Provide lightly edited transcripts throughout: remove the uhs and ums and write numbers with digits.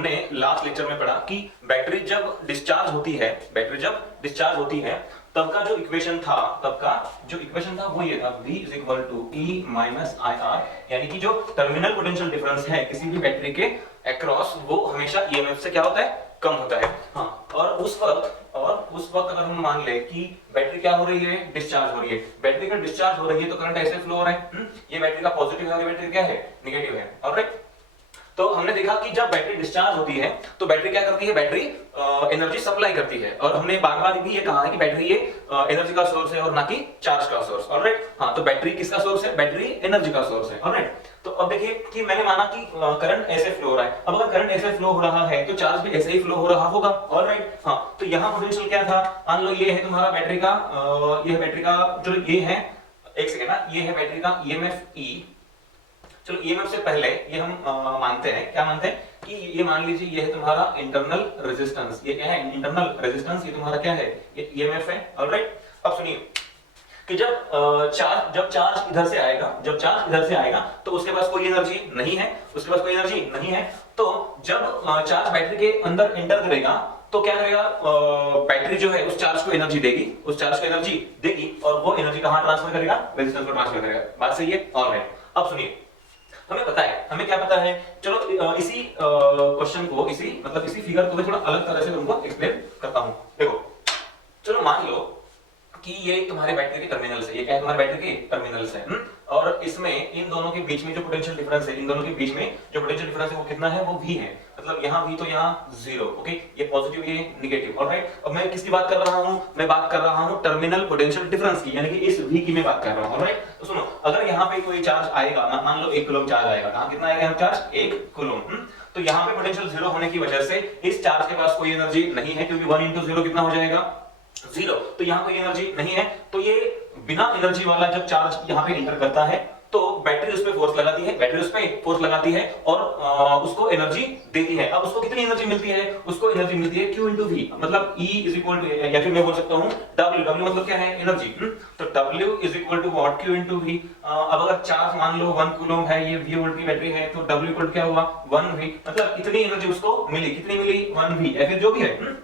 हमने last lecture में पढ़ा कि बैटरी जब डिस्चार्ज होती है, बैटरी जब डिस्चार्ज होती है तब का जो इक्वेशन था, वो ये था V is equal to E minus IR, यानी कि जो टर्मिनल पोटेंशियल डिफरेंस है किसी भी बैटरी के अक्रॉस वो हमेशा EMF से क्या होता है, कम होता है। हाँ, और उस वक्त अगर हम मान ले कि बैटरी क्या हो रही है, डिस्चार्ज हो रही है, बैटरी का डिस्चार्ज हो रही है तो करंट ऐसे फ्लो हो रहा है, ये बैटरी का पॉजिटिव है और बैटरी क्या है, नेगेटिव है। ऑलराइट, तो हमने देखा कि जब बैटरी डिस्चार्ज होती है तो बैटरी क्या करती है, बैटरी एनर्जी सप्लाई करती है, और हमने बार बार भी ये कहा है कि बैटरी ये एनर्जी का सोर्स है और ना कि चार्ज का सोर्स। ऑलराइट, हाँ, तो बैटरी किसका सोर्स है, बैटरी एनर्जी का सोर्स है। ऑलराइट, तो अब देखिए कि मैंने माना कि करंट ऐसे फ्लो हो रहा है, अब अगर करंट ऐसे फ्लो हो रहा है तो चार्ज भी ऐसे ही फ्लो हो रहा होगा। ऑलराइट, हाँ, तो यहाँ पोटेंशियल क्या था, मान लो ये है तुम्हारा बैटरी का, ये है बैटरी का जो ये है, एक सेकेंड ना, ये है बैटरी का EMF E। चलो EMF से पहले ये हम मानते हैं, क्या मानते हैं कि ये मान लीजिए ये है तुम्हारा इंटरनल रेजिस्टेंस, ये क्या है, इंटरनल रेजिस्टेंस, ये तुम्हारा क्या है, ये EMF है। ऑलराइट, अब सुनिए कि जब चार्ज इधर से आएगा तो उसके पास कोई एनर्जी नहीं है, तो जब चार्ज बैटरी के अंदर एंटर करेगा तो क्या करेगा, बैटरी जो है उस चार्ज को एनर्जी देगी, और वो एनर्जी कहां ट्रांसफर करेगा, रेजिस्टेंस को ट्रांसफर करेगा। बात सही है। ऑलराइट, अब सुनिए, हमें पता है, हमें क्या पता है, चलो इसी क्वेश्चन को, इसी फिगर को मैं थोड़ा अलग तरह से तुमको एक्सप्लेन करता हूं। देखो, चलो मान लो कि ये तुम्हारे बैटरी के टर्मिनल्स है, ये क्या है, तुम्हारे बैटरी के टर्मिनल्स है, और इसमें इन दोनों के बीच में जो पोटेंशियल डिफरेंस है, वो कितना है, वो V है, मतलब यहाँ V तो यहाँ 0। ओके, ये पॉजिटिव, ये नेगेटिव। ऑलराइट, अब मैं किसकी बात कर रहा हूँ, मैं बात कर रहा हूँ टर्मिनल पोटेंशियल डिफरेंस की, यानी कि इस V की मैं बात कर रहा हूँ। ऑलराइट, तो सुनो, अगर यहाँ पे कोई चार्ज आएगा, मान लो 1 कूलम चार्ज आएगा, कहाँ कितना आएगा चार्ज, 1 कूलम, तो यहाँ पे पोटेंशियल 0 होने की वजह से इस चार्ज के पास कोई एनर्जी नहीं है, क्योंकि 1 into 0 कितना हो जाएगा, 0, तो यहाँ कोई एनर्जी नहीं है, तो ये बिना एनर्जी वाला जब चार्ज यहाँ पे एंटर करता है तो बैटरी उस पे फोर्स लगाती है, और उसको एनर्जी देती है। अब उसको कितनी एनर्जी मिलती है, उसको एनर्जी मिलती है Q into V, मतलब E is equal to, या फिर मैं बोल सकता हूँ W मतलब क्या है, एनर्जी, तो W is equal to what, Q into V। अब अगर चार्ज मान लो 1 कूलम है, ये V वोल्ट की बैटरी है, तो W इक्वल क्या हुआ, 1V, मतलब इतनी एनर्जी उसको मिली, कितनी मिली, 1V, या फिर जो भी है,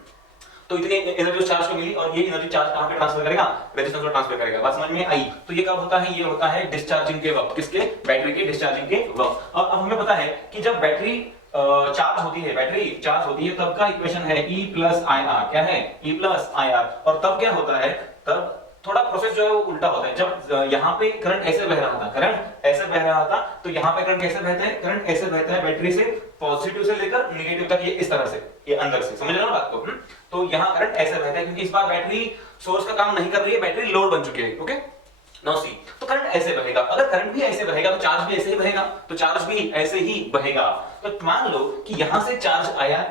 तो इतनी एनर्जी उस चार्ज को मिली, और ये एनर्जी चार्ज कहां पे ट्रांसफर करेगा, रेजिस्टेंस को ट्रांसफर करेगा। बात समझ में आई। तो ये कब होता है, ये होता है डिस्चार्जिंग के वक्त, किसके, बैटरी के डिस्चार्जिंग के वक्त। और अब हमें पता है कि जब बैटरी चार्ज होती है तब का इक्वेशन है E प्लस IR, क्या है, E प्लस IR, और तब क्या होता है, तब थोड़ा प्रोसेस जो है वो उल्टा होता है। जब यहाँ पे करंट ऐसे बह रहा था, तो यहाँ पे करंट ऐसे बहता है बैटरी से पॉजिटिव से लेकर नेगेटिव तक, ये इस तरह से, ये अंदर से, समझ रहे हो बात को। तो यहाँ करंट ऐसे बहता है, क्योंकि इस बार बैटरी सोर्स का काम नहीं कर रही है, बैटरी लोड बन चुकी है। ओके, नाउ सी, तो करंट ऐसे बहेगा, अगर करंट भी ऐसे बहेगा तो चार्ज भी ऐसे ही बहेगा, तो मान लो कि यहाँ से चार्ज आया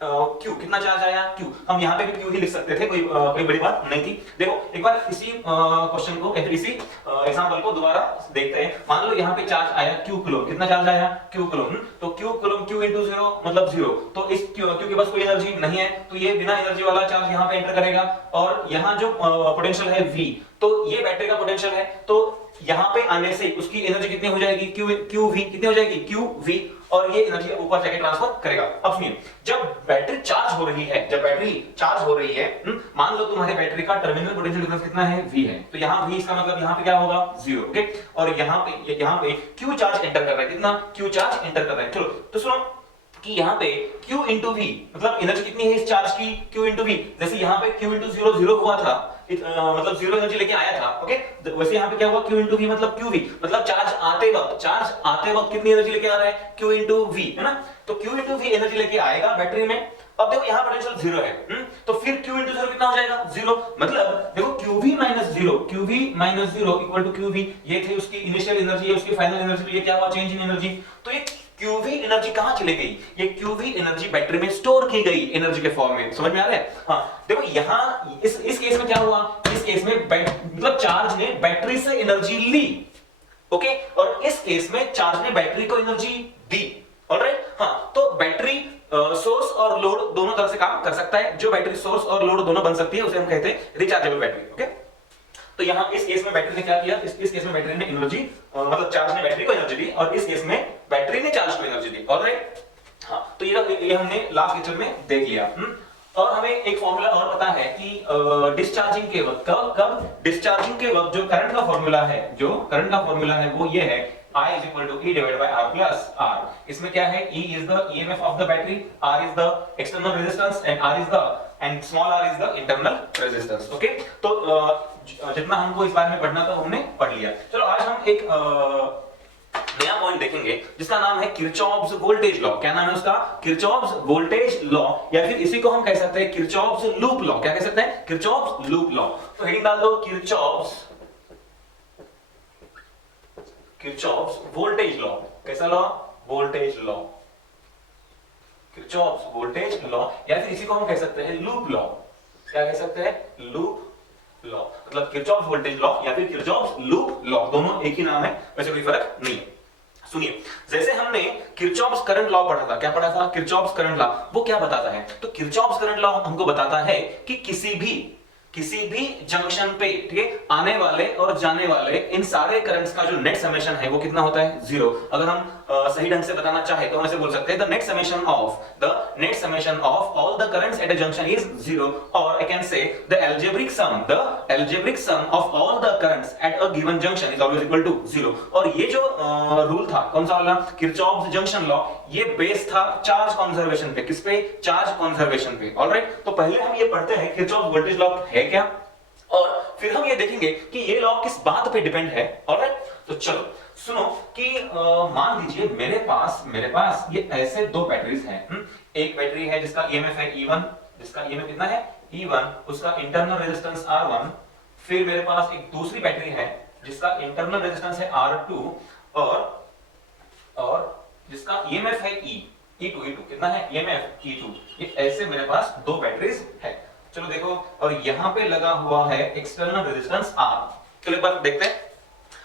Q, कितना चार्ज आया Q, हम यहाँ पे भी Q ही लिख सकते थे, कोई बड़ी बात नहीं थी। देखो एक बार इसी क्वेश्चन को, इसी एग्जांपल को दोबारा देखते हैं। मान लो यहाँ पे चार्ज आया Q कूलम, कितना चार्ज आया Q कूलम, तो Q कूलम, Q into 0 मतलब 0, तो इस Q के पास कोई एनर्जी नहीं है, तो ये बिना एनर्जी वाला चार्ज यहाँ पे एंटर करेगा, और यहाँ जो पोटेंशियल है V, तो ये बैटरी का पोटेंशियल है, तो यहाँ पे आने से उसकी एनर्जी कितनी हो जाएगी, QV, कितनी हो जाएगी, QV, और ये एनर्जी ऊपर जाके ट्रांसफर करेगा। अब सुनिए, जब बैटरी चार्ज हो रही है, मान लो तुम्हारे बैटरी का टर्मिनल पोटेंशियल डिफरेंस कितना है, V है, तो यहाँ V, इसका मतलब यहाँ पे क्या होगा, 0। ओके, और यहाँ पे Q चार्ज एंटर कर रहा है, कितना, Q चार्ज एंटर कर रहा है। चलो तो सुनो कि यहाँ पे Q into V, मतलब एनर्जी कितनी है इस चार्ज की, Q into V, जैसे यहाँ पे Q into 0 0 हुआ था, मतलब 0 एनर्जी लेके आया था। ओके, वैसे यहाँ पे क्या हुआ, Q into V मतलब QV, मतलब चार्ज आते वक्त कितनी एनर्जी लेके आ रहा है, Q into V, है ना, तो Q into V एनर्जी लेके आएगा बैटरी में। अब देखो यहाँ पोटेंशियल 0 है, तो फिर Q into 0 कितना हो जाएगा, 0, मतलब देखो QV minus 0 equal to QV, ये थी उसकी इनिशियल एनर्जी, ये उसकी फाइनल एनर्जी, तो ये क्या हुआ, चेंज इन एनर्जी। तो ये QV एनर्जी कहां चली गई, ये QV एनर्जी बैटरी में स्टोर की गई एनर्जी के फॉर्म में, समझ में आ रहा है। हाँ, देखो यहाँ इस केस में क्या हुआ, इस केस में मतलब चार्ज ने बैटरी से एनर्जी ली, ओके, और इस केस में चार्ज ने बैटरी को एनर्जी दी। ऑलराइट, हाँ, तो बैटरी सोर्स और लोड दोनों तरह से काम कर सकता है। जो बैटरी सोर्स और लोड दोनों बन सकती है उसे हम कहते हैं रिचार्जेबल बैटरी। ओके, तो यहाँ इस केस में बैटरी ने क्या किया, इस केस में बैटरी ने एनर्जी मतलब चार्ज ने बैटरी को एनर्जी दी, और इस केस में बैटरी ने चार्ज को एनर्जी दी। ऑलराइट, हाँ, तो ये हमने लास्ट लेक्चर में देख लिया। और हमें एक फॉर्मूला और पता है कि डिस्चार्जिंग के वक्त कब डिस्चार्जिंग के वक्त जो करंट का फॉर्मूला है वो ये है I is equal to E divided by R plus R। इसमें क्या है, E is the EMF of the battery, R is the external resistance and small r is the internal resistance। Okay, तो जितना हमको इस बारे में पढ़ना था हमने पढ़ लिया। चलो आज हम एक नया पॉइंट देखेंगे जिसका नाम है किरचॉफ्स वोल्टेज लॉ। क्या नाम है उसका? किरचॉफ्स वोल्टेज लॉ, या फिर इसी को हम कह सकते हैं किरचॉफ्स लूप लॉ। क्या कह सकते हैं? Kirchhoff's loop law. तो हेडिंग डाल दो किरचॉफ्स वोल्टेज लॉ। कैसा law? Voltage law, Kirchhoff's voltage law, या फिर इसी को हम कह सकते हैं लूप लॉ। क्या कह सकते हैं? लूप लॉ, मतलब किरचॉफ्स वोल्टेज लॉ या फिर किरचॉफ्स लूप लॉ, दोनों एक ही नाम है, वैसे कोई फर्क नहीं है। सुनिए, जैसे हमने किरचॉफ्स करंट लॉ पढ़ा था, क्या पढ़ा था? Kirchhoff's current law. वो क्या बताता है? तो किरचॉफ्स करंट लॉ हमको बताता है कि किसी भी जंक्शन पे, ठीक है, आने वाले और जाने वाले इन सारे करंट्स का जो नेट समेशन है वो कितना होता है? जीरो। अगर हम सही ढंग से बताना चाहे तो हम ऐसे बोल सकते हैं the net summation of all the currents at a junction is zero, और I can say the algebraic sum of all the currents at a given junction is always equal to zero. और ये जो rule था, कौन सा वाला? Kirchhoff's junction law, ये base था चार्ज कंजर्वेशन पे। किस पे? चार्ज कंजर्वेशन पे। ऑलराइट, तो पहले हम ये पढ़ते हैं किरचॉफ्स वोल्टेज लॉ है क्या, और फिर हम ये देखेंगे कि ये लॉ किस बात पे डिपेंड है। ऑलराइट, तो चलो सुनो कि मान लीजिए मेरे पास ये ऐसे दो बैटरीज हैं। एक बैटरी है जिसका ईएमएफ है E1, जिसका ईएमएफ कितना है? E1, उसका इंटरनल रेजिस्टेंस R1। फिर मेरे पास एक दूसरी बैटरी है जिसका इंटरनल रेजिस्टेंस है R2 और जिसका ईएमएफ है E2 कितना है? EMF E2। ये ऐसे मेरे पास दो बैटरीज है। चलो देखो, और यहां पे लगा हुआ है एक्सटर्नल रेजिस्टेंस R। चलो एक बार देखते हैं।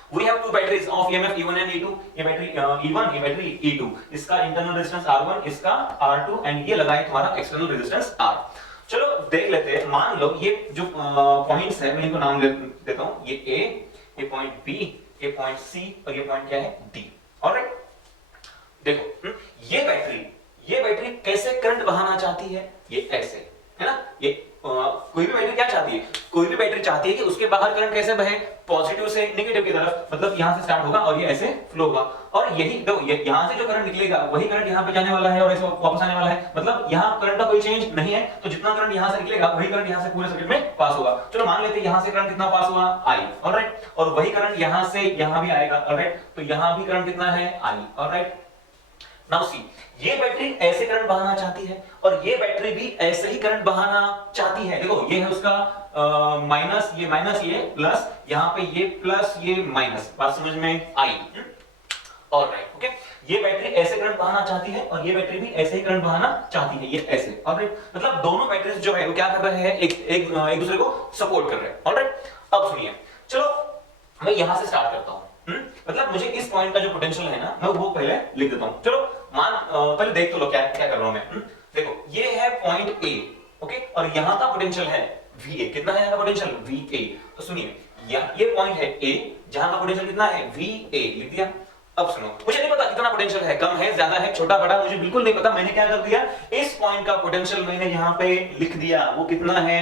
We have two batteries of EMF E1 and E2। ये बैटरी E1, ये बैटरी E2, इसका इंटरनल रेजिस्टेंस R1, इसका R2, एंड ये लगा है तुम्हारा एक्सटर्नल रेजिस्टेंस R। चलो देख लेते हैं। मान लो ये जो पॉइंट्स है मैं इनको नाम देता हूं, ये A, ये पॉइंट B, ये पॉइंट C और ये पॉइंट क्या है? D। ऑलराइट, देखो ये बैटरी कैसे करंट बहाना चाहती है? ये ऐसे, है ना? ये कोई भी बैटरी क्या चाहती है? कोई भी बैटरी चाहती है कि उसके बाहर करंट कैसे बहे? पॉजिटिव से नेगेटिव की तरफ, मतलब यहां से स्टार्ट होगा और ये ऐसे फ्लो होगा, और यही तो यहां से जो करंट निकलेगा वही करंट यहां पे जाने वाला है और ऐसे वापस आने वाला है। मतलब यहां करंट का कोई चेंज नहीं है, तो जितना करंट यहां से निकलेगा वही करंट यहां से पूरे सर्किट में पास होगा। चलो मान लेते हैं यहां से करंट कितना पास हुआ? I। ऑलराइट, और वही करंट यहां से यहां भी आएगा। ऑलराइट, तो यहां भी करंट कितना है? I। ऑलराइट, नाउ सी, ये बैटरी ऐसे करंट बहाना चाहती है और ये बैटरी भी ऐसे ही करंट बहाना चाहती है। देखो ये है उसका माइनस, ये माइनस, ये प्लस, यहाँ पे ये प्लस, ये माइनस। बात समझ में आई? Alright, okay. ये बैटरी ऐसे करंट बहाना चाहती है और ये बैटरी भी ऐसे ही करंट बहाना चाहती है, ये ऐसे। ऑलराइट, मतलब दोनों बैटरीज जो है वो क्या कर रहे हैं? एक दूसरे को सपोर्ट कर रहे हैं। ऑलराइट, अब सुनिए, चलो मैं यहां से स्टार्ट करता हूं। मतलब मुझे इस पॉइंट का जो पोटेंशियल है ना, मैं वो पहले लिख देता हूं। चलो पहले देख तो लो क्या कर रहा हूं मैं। देखो ये है पॉइंट A, ओके, और यहां का पोटेंशियल है VA। कितना है यहां का पोटेंशियल? VA। तो सुनिए, ये पॉइंट है A जहां का पोटेंशियल कितना है? VA। लिख दिया। अब सुनो, मुझे नहीं पता कितना पोटेंशियल है, कम है, ज्यादा है, छोटा बड़ा, मुझे बिल्कुल नहीं पता। मैंने क्या कर दिया, इस पॉइंट का पोटेंशियल मैंने यहां पे लिख दिया, वो कितना है?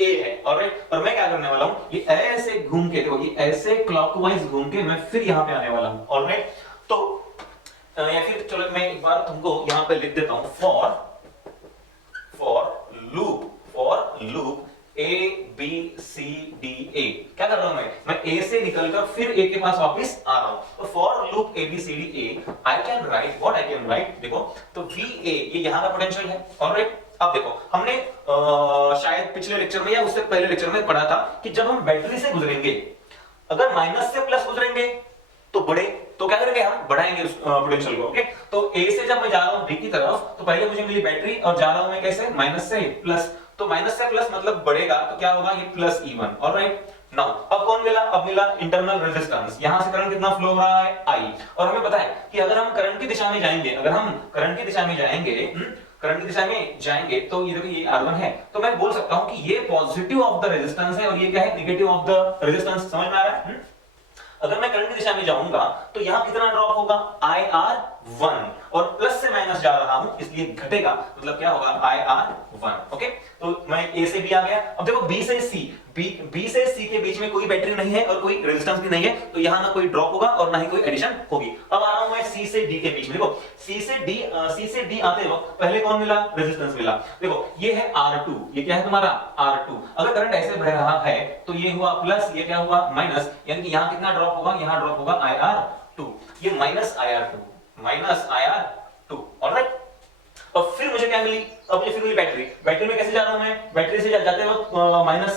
A है। ऑलराइट, और मैं क्या करने वाला हूं, ये ऐसे घूम के, देखो ये ऐसे क्लॉकवाइज घूम के मैं फिर यहां पे आने वाला हूं। ऑलराइट, तो या फिर चलो मैं एक बार तुमको यहां पे लिख देता हूं, for loop A B C D A। क्या कर रहा हूं मैं A से निकलकर फिर A के पास वापस आ रहा हूं। तो for loop A B C D A I can write, देखो तो VA ये यहां का पोटेंशियल है। ऑलराइट, अब देखो हमने शायद पिछले लेक्चर में या उससे पहले लेक्चर में पढ़ा था कि जब हम बैटरी से गुजरेंगे, अगर माइनस से प्लस गुजरेंगे तो तो क्या करेंगे, हम बढ़ाएंगे उस पोटेंशियल को। ओके, तो A से जब मैं जा रहा हूं B की तरफ, तो पहले मुझे मिली बैटरी और जा रहा हूं मैं कैसे? माइनस से प्लस। तो माइनस से प्लस मतलब बढ़ेगा, तो क्या होगा? ये प्लस E1। ऑलराइट, नाउ अब कौन मिला? अब मिला इंटरनल रेजिस्टेंस। यहां से करंट कितना फ्लो हो रहा है? I। और हमें पता है कि अगर हम करंट की दिशा में जाएंगे, करंट की दिशा में जाएंगे तो ये देखो ये R1 है, तो मैं बोल सकता हूं कि ये पॉजिटिव ऑफ द रेजिस्टेंस है और ये क्या है? Negative of the resistance. समझ में आ रहा है? अगर मैं करंट की दिशा में जाऊंगा तो यहां कितना ड्रॉप होगा? IR 1 और प्लस से माइनस जा रहा हूं इसलिए घटेगा, मतलब क्या होगा IR1। ओके, तो मैं A से B आ गया। अब देखो B से C, B से C के बीच में कोई बैटरी नहीं है और कोई रेजिस्टेंस भी नहीं है, तो यहां ना कोई ड्रॉप होगा और ना ही कोई एडिशन होगी। अब आ रहा हूं मैं C से D के बीच में। देखो C से D आते वक्त पहले कौन मिला, रेजिस्टेंस मिला। देखो ये है R2, ये क्या है तुम्हारा R2। अगर करंट ऐसे बह रहा है तो ये हुआ प्लस, ये क्या हुआ माइनस, यानी कि यहां कितना ड्रॉप होगा, यहां ड्रॉप होगा IR2, ये माइनस IR2। ऑलराइट, और फिर मुझे क्या मिली, अब मुझे फिर मिली बैटरी। बैटरी में कैसे जा रहा हूं मैं, बैटरी से जाते वक्त माइनस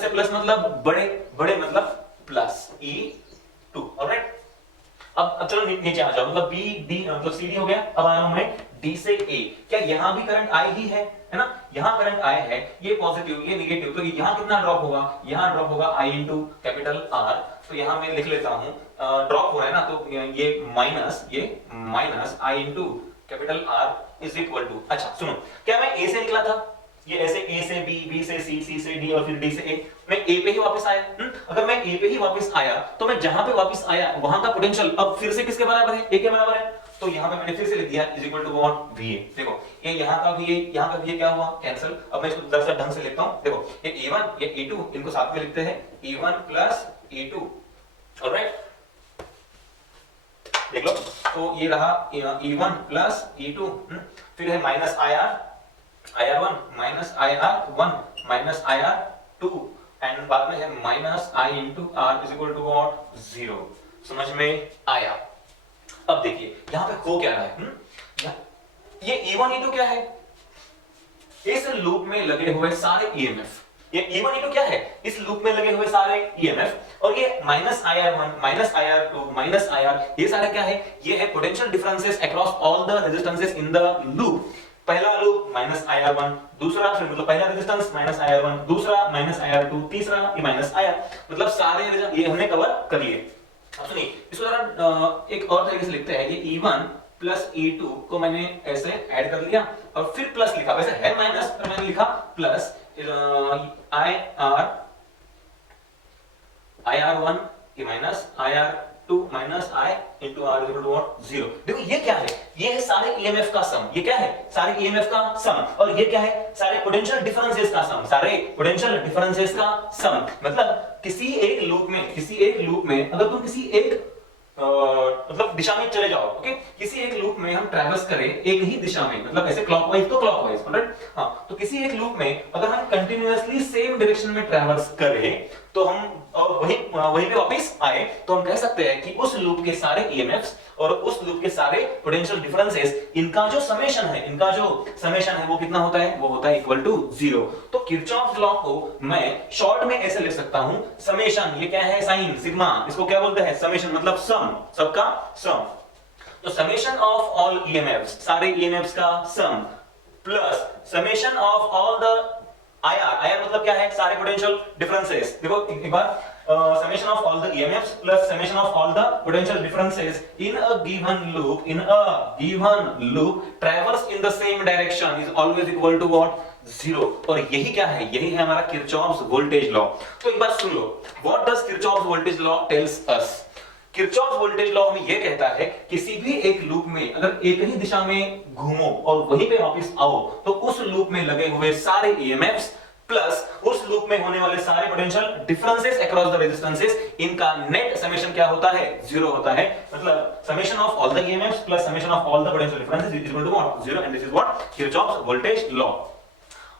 से प्लस मतलब बड़े मतलब प्लस E2। ऑलराइट, अब चलो नीचे आ जाओ, मतलब B मतलब CD हो गया। अब आ रहा हूं मैं D से A। क्या यहां भी करंट I ही है ना, यहां करंट I है, ये पॉजिटिव ये नेगेटिव, तो यहां कितना ड्रॉप होगा, यहां ड्रॉप होगा I इनटू कैपिटल R। तो यहां मैं लिख लेता हूं, ड्रॉप हो रहा है ना, तो ये minus I into capital R is equal to, अच्छा सुनो, क्या मैं A से निकला था, ये ऐसे A से B, B से C, C से D और फिर D से A, मैं A पे ही वापस आया। अगर मैं A पे ही वापस आया तो मैं जहां पे वापस आया वहां का पोटेंशियल अब फिर से किसके बराबर है, A के बराबर है। तो यहां पे मैंने फिर से लिख दिया is equal to what, VA। देखो ये यहां का VA, यहां का VA क्या हुआ, कैंसिल। अब मैं इसको दरअसल ढंग से लिखता हूं, देखो ये A1 ये A2, इनको साथ में लिखते हैं, A1 प्लस A2। ऑलराइट, देख लो, तो ये रहा E1 प्लस E2, फिर है minus IR1 minus IR1 minus IR2 and बाद में है minus I into R is equal to what, 0। समझ में आया। अब देखिए यहां पे हो क्या रहा है, ये E1 E2 क्या है, इस लूप में लगे हुए सारे EMF, ये E1 E2 क्या है, इस लूप में लगे हुए सारे EMF, और ये minus IR1 minus IR2 minus IR, ये सारे क्या है, ये है potential differences across all the resistances in the loop. पहला लूप माइनस IR1, दूसरा फिर मतलब पहला रेजिस्टेंस माइनस IR1, दूसरा माइनस IR2, तीसरा ये माइनस IR, मतलब सारे ये हमने कवर कर लिए। अब सुनिए इसको जरा एक और तरीके से लिखते हैं, ये E1 प्लस E2 को मैंने ऐसे ऐड कर लिया और फिर प्लस लिखा, वैसे है माइनस पर मैंने लिखा प्लस IR1 ये minus IR2 minus I into R equal to what, 0। देखो ये क्या है, ये है सारे EMF का सम, ये क्या है सारे EMF का सम, और ये क्या है सारे पोटेंशियल डिफरेंसेस का सम, सारे पोटेंशियल डिफरेंसेस का सम। मतलब किसी एक लूप में अगर तुम किसी एक मतलब दिशा में चले जाओ, ओके, किसी एक लूप में हम ट्रैवर्स करें एक ही दिशा में, मतलब ऐसे क्लॉकवाइज तो क्लॉकवाइज, ऑलराइट, हाँ, तो किसी एक लूप में अगर हम कंटिन्यूअसली सेम डायरेक्शन में ट्रैवर्स करें तो हम और वहीं पे वापस आए तो हम कह सकते हैं कि उस लूप के सारे EMFs और उस लूप के सारे पोटेंशियल डिफरेंसेस, इनका जो समेशन है वो कितना होता है, वो होता है इक्वल टू 0। तो किरचॉफ्स लॉ को मैं शॉर्ट में ऐसे लिख सकता हूं, समेशन ये क्या है, साइन सिग्मा, इसको क्या बोलते हैं, समेशन मतलब सम, सबका सम। तो समेशन ऑफ ऑल EMFs, सारे EMFs का sum, plus summation of all the IR मतलब क्या है, सारे पोटेंशियल डिफरेंसेस। देखो एक बार, summation of all the EMFs plus summation of all the potential differences in a given loop traverse in the same direction is always equal to what, 0। और यही क्या है, यही है हमारा किरचॉफ्स वोल्टेज लॉ। तो एक बार सुन लो, what does Kirchhoff's voltage law tells us। Kirchhoff's voltage law हमें यह कहता है किसी भी एक लूप में अगर एक ही दिशा में घूमो और वहीं पे वापस आओ तो उस लूप में लगे हुए सारे EMFs प्लस उस लूप में होने वाले सारे potential differences across the resistances, इनका नेट समेशन क्या होता है, 0 होता है। मतलब summation of all the EMFs plus summation of all the potential differences is equal to what, 0, and this is what Kirchhoff's voltage law.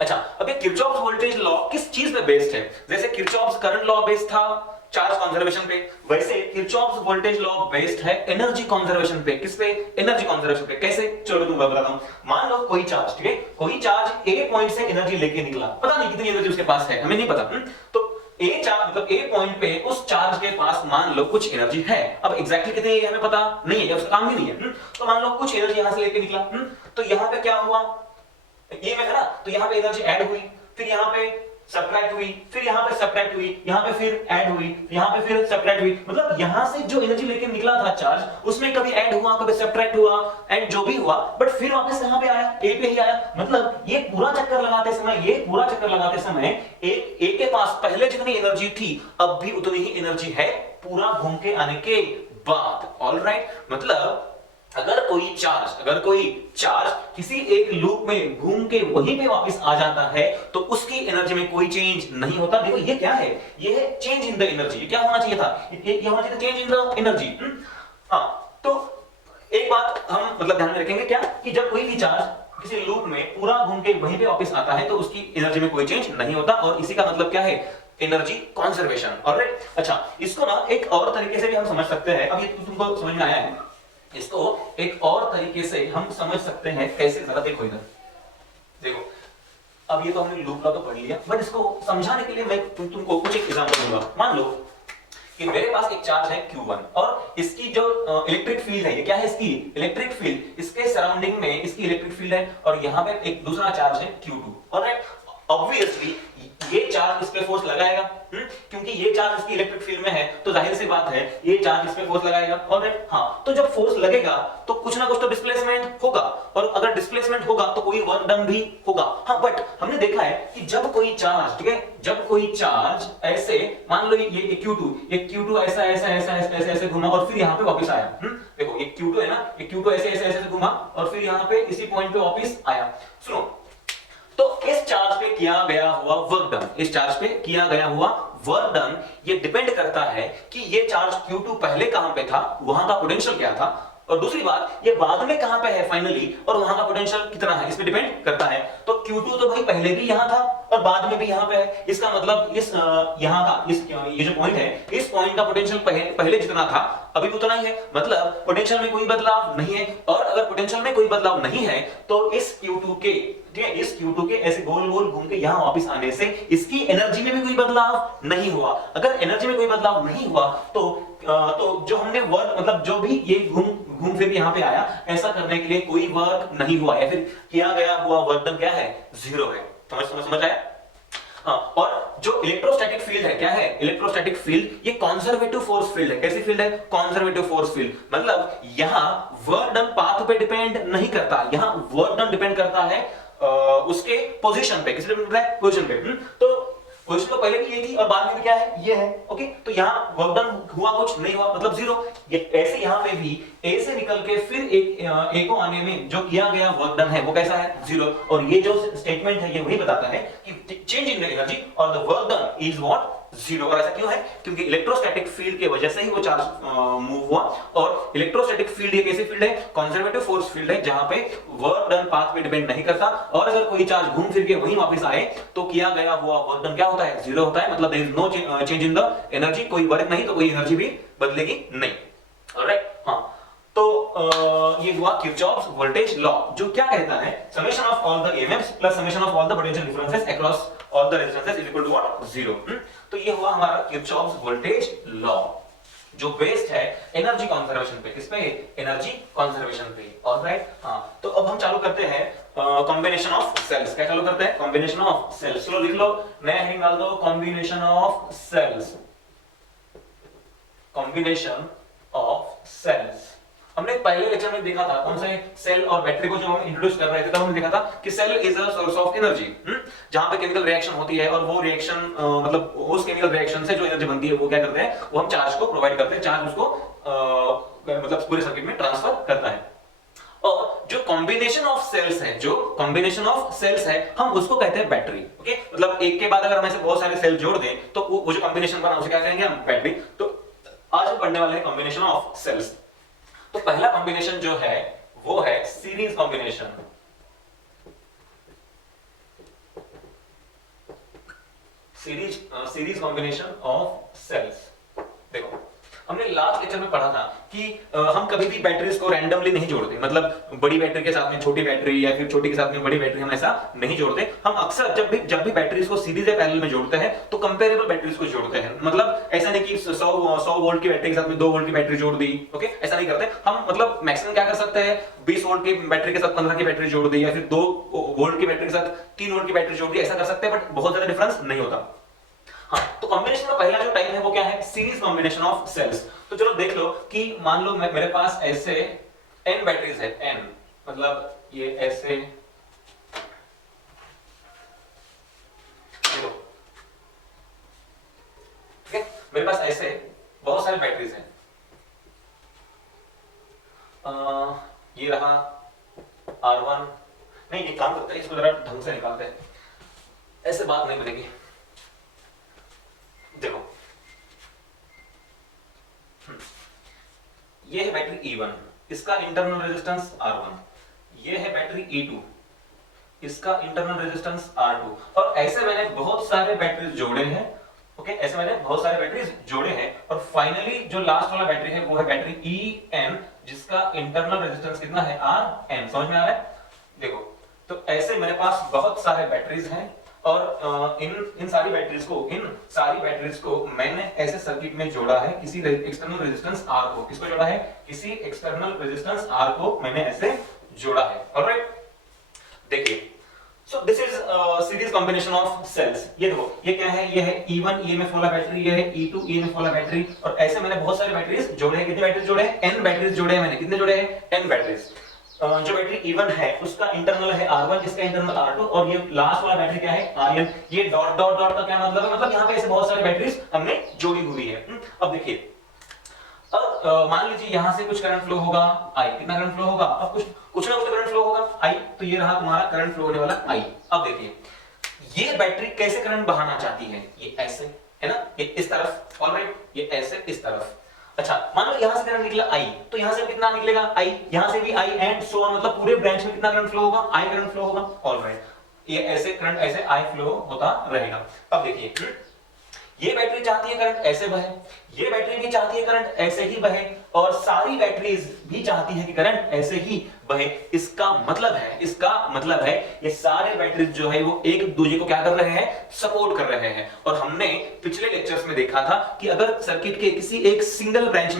अच्छा, अब ये किरचॉफ्स वोल्टेज लॉ किस चीज पे बेस्ड है, जैसे किरचॉफ्स करंट लॉ बेस्ड था charge conservation पे, वैसे किरचॉफ्स वोल्टेज लॉ बेस्ड है एनर्जी कंजर्वेशन पे। किस पे, एनर्जी कंजर्वेशन पे। कैसे, चलो तुम बताता हूं। मान लो कोई चार्ज, ठीक है, कोई चार्ज ए पॉइंट से एनर्जी लेके निकला, पता नहीं कितनी एनर्जी उसके पास है, हमें नहीं पता, तो ए चार्ज मतलब ए पॉइंट पे उस चार्ज के पास मान लो कुछ एनर्जी है। अब एग्जैक्टली कितनी है हमें पता नहीं है, उसका काम ही नहीं है, तो मान लो कुछ एनर्जी यहां से लेके निकला, तो यहां पे क्या हुआ, ये में है ना, तो यहां पे एनर्जी ऐड हुई, फिर यहां पे सब्ट्रैक्ट हुई, फिर यहां पे सब्ट्रैक्ट हुई, यहां पे फिर ऐड हुई, यहां पे फिर सब्ट्रैक्ट हुई। मतलब यहां से जो एनर्जी लेके निकला था चार्ज, उसमें कभी ऐड हुआ, कभी सब्ट्रैक्ट हुआ, एंड जो भी हुआ, बट फिर वापस कहां पे आया, ए पे ही आया। मतलब ये पूरा चक्कर लगाते समय ए के पास पहले जितनी एनर्जी थी अब भी उतनी ही एनर्जी है पूरा घूम के आने के बाद। ऑलराइट, मतलब अगर कोई चार्ज किसी एक लूप में घूम के वहीं पे वापस आ जाता है तो उसकी एनर्जी में कोई चेंज नहीं होता। देखो ये क्या है, ये है चेंज इन द एनर्जी। ये क्या होना चाहिए था, ये होना चाहिए था चेंज इन द एनर्जी। हाँ, तो एक बात हम मतलब ध्यान में रखेंगे क्या, कि जब कोई भी चार्ज किसी लूप में पूरा घूम के वहीं पे वापस आता है तो उसकी एनर्जी में कोई चेंज नहीं होता, और इसी का मतलब क्या है, एनर्जी कंजर्वेशन। ऑलराइट, अच्छा इसको ना एक और तरीके से भी हम समझ सकते हैं। अब ये तुमको समझ में आया है, इसको एक और तरीके से हम समझ सकते हैं कैसे, जरा देखो इधर देखो। अब ये तो हमने लूप लॉ तो पढ़ लिया, बट इसको समझाने के लिए मैं तुमको कुछ एक एग्जांपल दूंगा। मान लो कि मेरे पास एक चार्ज है Q1 और इसकी जो इलेक्ट्रिक फील्ड है, ये क्या है, इसकी इलेक्ट्रिक फील्ड, इसके सराउंडिंग में इसकी इलेक्ट्रिक फील्ड है, और यहां पे एक दूसरा चार्ज है Q2। ऑलराइट, ऑब्वियसली ये चार्ज इस पे फोर्स लगाएगा, क्योंकि ये चार्ज इसकी इलेक्ट्रिक फील्ड में है, तो जाहिर सी बात है ये चार्ज इस पे फोर्स लगाएगा। ऑलराइट, हाँ, तो जब फोर्स लगेगा तो कुछ ना कुछ तो डिस्प्लेसमेंट होगा, और अगर डिस्प्लेसमेंट होगा तो कोई वर्क डन भी होगा। हाँ, बट हमने देखा है कि जब कोई चार्ज, ठीक है, जब कोई चार्ज ऐसे, मान लो ये Q2 ऐसा ऐसा ऐसा ऐसे ऐसे घुमा और फिर यहाँ पे वापस आया। देखो ये Q2 है ना, ये Q2 ऐसे ऐसे ऐसे घुमा और फिर यहाँ पे इसी पॉइंट पे वापस आया। सुनो, तो इस चार्ज पे किया गया हुआ वर्क डन, इस चार्ज पे किया गया हुआ वर्क डन, ये डिपेंड करता है कि ये चार्ज Q2 पहले कहां पे था, वहां का पोटेंशियल क्या था, और दूसरी बात ये बाद में कहां पे है फाइनली, और वहां का पोटेंशियल कितना है, इस पे डिपेंड करता है। तो Q2 तो भाई पहले भी यहां था और बाद में भी यहां पे है, इसका मतलब इस यहां का इस ये जो पॉइंट है, इस पॉइंट का पोटेंशियल पहले जितना था अभी भी उतना ही है, मतलब पोटेंशियल में कोई बदलाव नहीं है। और अगर पोटेंशियल में कोई बदलाव नहीं है तो इस Q2 के, ठीक है, इस Q2 के ऐसे गोल गोल घूम के यहां वापस आने से इसकी एनर्जी में भी कोई बदलाव नहीं हुआ। अगर एनर्जी में कोई बदलाव नहीं हुआ तो जो हमने वर्क, मतलब जो भी ये घूम फिर यहां पे आया, ऐसा करने के लिए कोई वर्क नहीं हुआ, या फिर किया गया हुआ वर्क डन क्या है, जीरो है। समझ आया? हाँ, और जो इलेक्ट्रोस्टैटिक फील्ड है क्या है, इलेक्ट्रोस्टैटिक फील्ड ये कंजर्वेटिव फोर्स फील्ड है। कैसी फील्ड है, कंजर्वेटिव फोर्स फील्ड, मतलब यहां वर्क डन पाथ पे डिपेंड नहीं करता, यहां वर्क डन डिपेंड करता है उसके पोजीशन पे। किस पे डिपेंड करता है, पोजीशन पे। तो पोजीशन तो पहले भी ये थी और बाद में भी क्या है, ये है। ओके, तो यहां वर्क डन हुआ कुछ नहीं हुआ, मतलब जीरो। ये ऐसे यहां पे भी ए से निकल के फिर ए को आने में जो किया गया वर्क डन है वो कैसा है, जीरो। और ये जो स्टेटमेंट है ये वही बताता है कि चेंज इन द एनर्जी और the work done is what, zero. और ऐसा क्यों है, क्योंकि इलेक्ट्रोस्टैटिक फील्ड की वजह से ही वो चार्ज मूव हुआ। और इलेक्ट्रोस्टैटिक फील्ड ये कैसी फील्ड है, कंजर्वेटिव फोर्स फील्ड है, जहां पे वर्क डन पाथ पे डिपेंड नहीं करता। और अगर कोई चार्ज घूम फिर के वहीं वापस आए तो किया गया हुआ वर्क डन क्या होता है, जीरो होता है, मतलब there is no change in the energy. कोई वर्क नहीं तो कोई एनर्जी भी बदलेगी नहीं। ऑलराइट, हाँ, तो ये हुआ किरचॉफ्स वोल्टेज लॉ, जो क्या कहता है, summation of all the EMFs plus summation of all the potential differences across all the resistances is equal to what, zero. तो ये हुआ हमारा किरचॉफ्स वोल्टेज लॉ, जो बेस्ड है एनर्जी कंजर्वेशन पे। किस पे, एनर्जी कंजर्वेशन पे। ऑलराइट, हाँ, तो अब हम चालू करते हैं कॉम्बिनेशन ऑफ सेल्स। क्या चालू करते हैं, कॉम्बिनेशन ऑफ सेल्स। चलो लिख लो, नया हेडिंग डाल दो, combination of cells, combination of cells. हमने पहले लेक्चर में देखा था, कौन सा, सेल और बैटरी को जब हम इंट्रोड्यूस कर रहे थे तब हमने देखा था कि cell is a source of energy, जहां पे केमिकल रिएक्शन होती है, और वो रिएक्शन मतलब उस केमिकल रिएक्शन से जो एनर्जी बनती है वो क्या करते हैं, वो हम चार्ज को प्रोवाइड करते हैं, चार्ज उसको मतलब पूरे सर्किट में ट्रांसफर करता है। और जो कॉम्बिनेशन ऑफ सेल्स है, जो कॉम्बिनेशन ऑफ सेल्स है, हम उसको कहते हैं बैटरी। ओके, मतलब एक के बाद अगर हम ऐसे बहुत सारे सेल जोड़ दें तो वो जो कॉम्बिनेशन बना उसे क्या कहेंगे हम, बैटरी। तो आज हम पढ़ने वाले हैं कॉम्बिनेशन ऑफ सेल्स। तो पहला कॉम्बिनेशन जो है वो है series combination. Series combination of cells. देखो, हमने लास्ट लेक्चर में पढ़ा था कि हम कभी भी बैटरीज को रैंडमली नहीं जोड़ते, मतलब बड़ी बैटरी के साथ में छोटी बैटरी या फिर छोटी के साथ में बड़ी बैटरी, हम ऐसा नहीं जोड़ते। हम अक्सर जब भी बैटरीज को सीरीज या पैरेलल में जोड़ते हैं तो कंपेरेबल बैटरीज को जोड़ते हैं। मतलब ऐसा नहीं कि 100 वोल्ट की बैटरी के साथ में 2 वोल्ट की बैटरी जोड़ दी। ओके, ऐसा नहीं करते हम। मतलब मैक्सिमम क्या कर सकते हैं, 20 वोल्ट की बैटरी के साथ 15 की बैटरी जोड़ दी, या फिर 2 वोल्ट की बैटरी के साथ 3 वोल्ट की बैटरी जोड़ दी, ऐसा कर सकते हैं, बट बहुत ज्यादा डिफरेंस नहीं होता। हाँ, तो कॉम्बिनेशन का पहला जो टाइप है वो क्या है, सीरीज कॉम्बिनेशन ऑफ सेल्स। तो चलो देख लो कि मान लो मेरे पास ऐसे n बैटरीज है, n मतलब ये ऐसे, देखो ठीक है, मेरे पास ऐसे बहुत सारे बैटरीज हैं। R1 नहीं, एक काम करते हैं, इसको जरा ढंग से निकालते हैं, ऐसे बात नहीं बनेगी। देखो ये है बैटरी E1, इसका इंटरनल रेजिस्टेंस R1, ये है बैटरी E2, इसका इंटरनल रेजिस्टेंस R2, और ऐसे मैंने बहुत सारे बैटरीज जोड़े हैं। ओके, ऐसे मैंने बहुत सारे बैटरीज जोड़े हैं, और फाइनली जो लास्ट वाला बैटरी है वो है बैटरी EN, जिसका इंटरनल रेजिस्टेंस कितना है RN। समझ में आ रहा है? देखो, तो ऐसे मेरे पास बहुत सारे बैटरीज हैं, और इन सारी बैटरीज को मैंने ऐसे सर्किट में जोड़ा है, किसी एक्सटर्नल रेजिस्टेंस R को। किसको जोड़ा है? किसी एक्सटर्नल रेजिस्टेंस R को मैंने ऐसे जोड़ा है। ऑलराइट, देखिए, so this is series combination of cells. ये देखो, ये क्या है? ये है E1 EMF वाला बैटरी, ये है E2 EMF वाला बैटरी, और ऐसे मैंने बहुत सारे बैटरीज जोड़े हैं। कितने बैटरीज जोड़े हैं? N बैटरीज जोड़े हैं मैंने। कितने जोड़े हैं? N batteries. जो बैटरी E1 है उसका इंटरनल है R1, इसका इंटरनल R2, और ये लास्ट वाला बैटरी क्या है? RN। ये डॉट डॉट डॉट का क्या मतलब है? मतलब यहाँ पे ऐसे बहुत सारी बैटरीज हमने जोड़ी हुई है। अब देखिए, अब मान लीजिए यहां से कुछ करंट फ्लो होगा I। कितना करंट फ्लो होगा? अब कुछ ना कुछ करंट फ्लो होगा I, तो ये रहा तुम्हारा करंट फ्लो होने वाला I। अब देखिए, ये बैटरी कैसे करंट बहाना चाहती है? ये ऐसे है ना, ये इस तरफ। ऑलराइट, ये ऐसे इस तरफ। अच्छा, मान लो यहां से करंट निकला I, तो यहां से कितना निकलेगा I, यहां से भी I, एंड सो ऑन, मतलब पूरे ब्रांच में कितना करंट फ्लो होगा? I करंट फ्लो होगा। ऑलराइट, ये ऐसे करंट ऐसे I फ्लो होता रहेगा। अब देखिए, ये बैटरी चाहती है करंट ऐसे बहे, ये बैटरी भी चाहती है करंट ऐसे ही बहे, और सारी बैटरीज भी चाहती है कि करंट ऐसे ही बहे। इसका मतलब है ये सारे बैटरीज जो है वो एक दूसरे को क्या कर रहे हैं? सपोर्ट कर रहे हैं। और हमने पिछले लेक्चर्स में देखा था कि अगर सर्किट के किसी एक सिंगल ब्रांच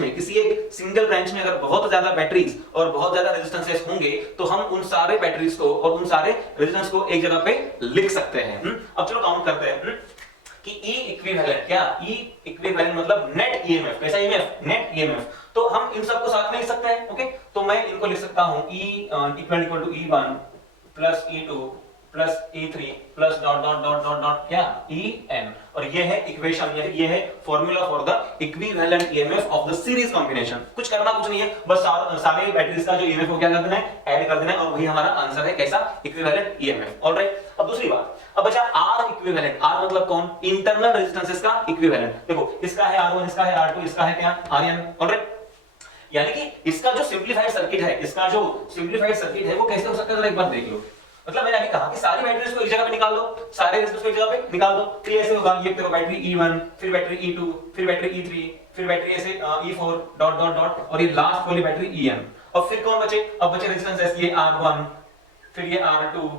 में अगर बहुत ज्यादा बैटरीज और बहुत ज्यादा रेजिस्टेंसेस होंगे, तो हम उन सारे बैटरीज को और उन सारे रेजिस्टेंस को एक जगह पे लिख सकते हैं। अब चलो काउंट करते हैं कि E इक्विवेलेंट, क्या E इक्विवेलेंट मतलब नेट EMF। कैसा EMF? Net EMF। तो हम इन सबको साथ में लिख सकते हैं। ओके, तो मैं इनको लिख सकता हूं E equal to E1 plus E2 plus E3 plus dot dot dot dot dot क्या EN, और ये है इक्वेशन, ये है formula for the equivalent EMF of the series combination. कुछ करना कुछ नहीं है, बस सारे बैटरीज का जो EMF को क्या कर देना है? ऐड कर देना है, और वही हमारा आंसर है। कैसा? Equivalent EMF। ऑलराइट, अब दूसरी बात, अब बचा R इक्विवेलेंट। R मतलब कौन? इंटरनल रेजिस्टेंसेस का इक्विवेलेंट। देखो, इसका है R1, इसका है R2, इसका है क्या? RN। ऑलराइट, यानी कि इसका जो सिंपलीफाइड सर्किट है वो कैसे हो सकता है? जरा एक बार देख लो। मतलब मैंने अभी कहा कि सारी बैटरीज को एक जगह पे निकाल दो, सारे रेजिस्टेंस को एक जगह पे निकाल दो, तो ये ऐसे होगा। ये देखो, बैटरी E1, फिर बैटरी E2, फिर बैटरी E3, फिर बैटरी ऐसे E4 डॉट डॉट डॉट, और ये लास्ट वाली बैटरी EN। और फिर कौन बचे? अब बचे रेजिस्टेंस, ये R1, फिर ये R2,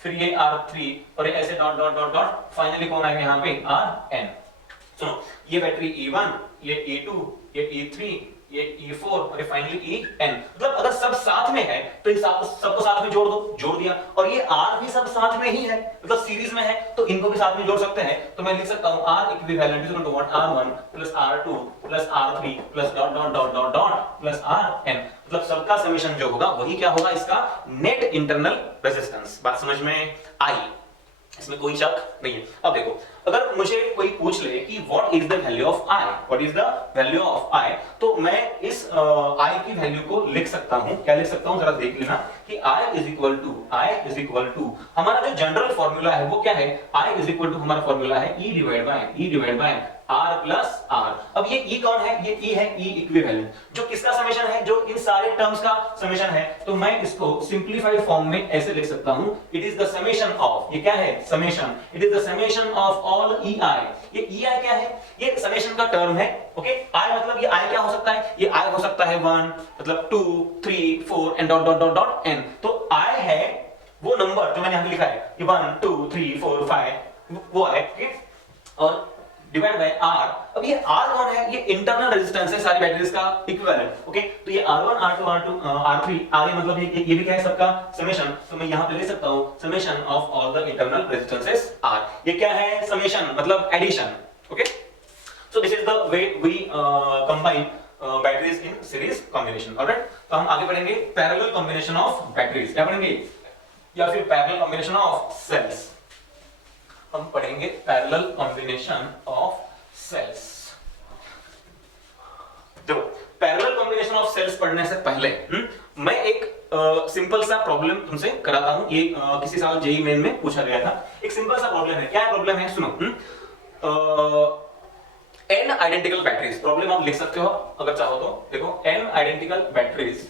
फिर ये R3, और ये ऐसे dot dot dot dot, finally कौन आएगा यहाँ पे? RN। सुनो, ये बैटरी E1, ये E2, ये E3, ये E4, और ये फाइनली EN। मतलब अगर सब साथ में है तो इन सबको साथ में जोड़ दो, जोड़ दिया। और ये R भी सब साथ में ही है, मतलब सीरीज में है, तो इनको भी साथ में जोड़ सकते हैं। तो मैं लिख सकता हूं R equivalent is equal to what? R1 plus R2 plus R3 plus dot dot dot dot dot plus RN। मतलब सबका समेशन जो होगा वही क्या होगा? इसका नेट इंटरनल रेजिस्टेंस। बात समझ में आई? इसमें कोई शक नहीं है। अब देखो, अगर मुझे कोई पूछ ले कि what is the value of I, तो मैं इस I की वैल्यू को लिख सकता हूं। क्या लिख सकता हूं? जरा देख लेना कि I इज इक्वल टू हमारा जो जनरल फॉर्मूला है वो क्या है? I इज इक्वल टू हमारा फॉर्मूला है E divide by R plus R। अब ये E कौन है? ये E है, E इक्विवेलेंट, जो किसका समेशन है? जो इन सारे टर्म्स का समेशन है। तो मैं इसको सिंपलीफाइड फॉर्म में ऐसे लिख सकता हूं, it is the summation of, ये क्या है? Summation, it is the summation of all EI। ये EI क्या है? ये समेशन का टर्म है। ओके, I मतलब ये I क्या हो सकता है? ये I हो सकता है 1, मतलब 2, 3, 4 and dot dot dot dot n। तो I है वो नंबर जो मैंने यहां पे लिखा है, ये 1 2 3 4 5 वो है। ओके, और डिवाइड बाय R। अब ये R कौन है? ये इंटरनल रेजिस्टेंस है सारी बैटरीज का इक्विवेलेंट। ओके, तो ये R1 R2 R3 RN, मतलब ये भी क्या है? सबका समेशन। तो मैं यहां पे ले सकता हूं summation of all the internal resistances R। ये क्या है? समेशन मतलब addition. Okay, so this is the way we combine batteries in series combination. Alright, तो हम आगे पढ़ेंगे पैरेलल कॉम्बिनेशन ऑफ बैटरीज। क्या पढ़ेंगे? या फिर पैरेलल कॉम्बिनेशन ऑफ सेल्स। हम पढ़ेंगे पैरेलल कॉम्बिनेशन ऑफ सेल्स। देखो, parallel combination combination of cells पढ़ने से पहले मैं एक सिंपल सा प्रॉब्लम तुमसे कराता हूं। ये किसी साल जेई मेन में पूछा गया था। एक सिंपल सा प्रॉब्लम है। क्या प्रॉब्लम है सुनो। n आइडेंटिकल बैटरीज, प्रॉब्लम आप लिख सकते हो अगर चाहो तो। देखो n identical batteries,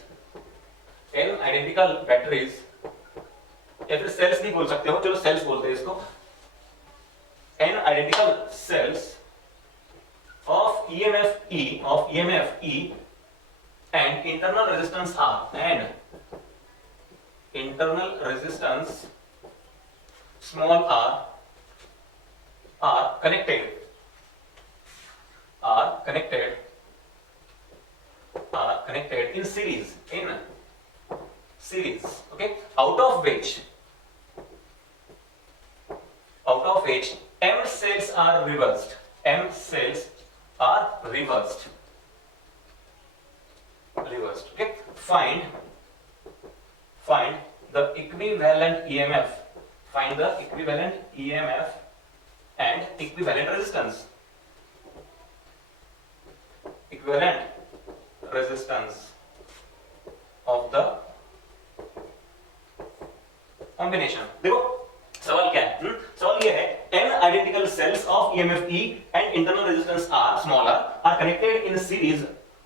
n identical batteries या फिर सेल्स नहीं बोल सकते हो, चलो सेल्स बोलते हैं इसको। n identical sales of EMF E and internal resistance R and internal resistance small r are connected in series, okay, out of which m cells are reversed, okay. Find the equivalent EMF, and equivalent resistance of the combination। देखो सवाल क्या है? सवाल ये है n identical cells of EMF E and internal resistance R small r are connected in series,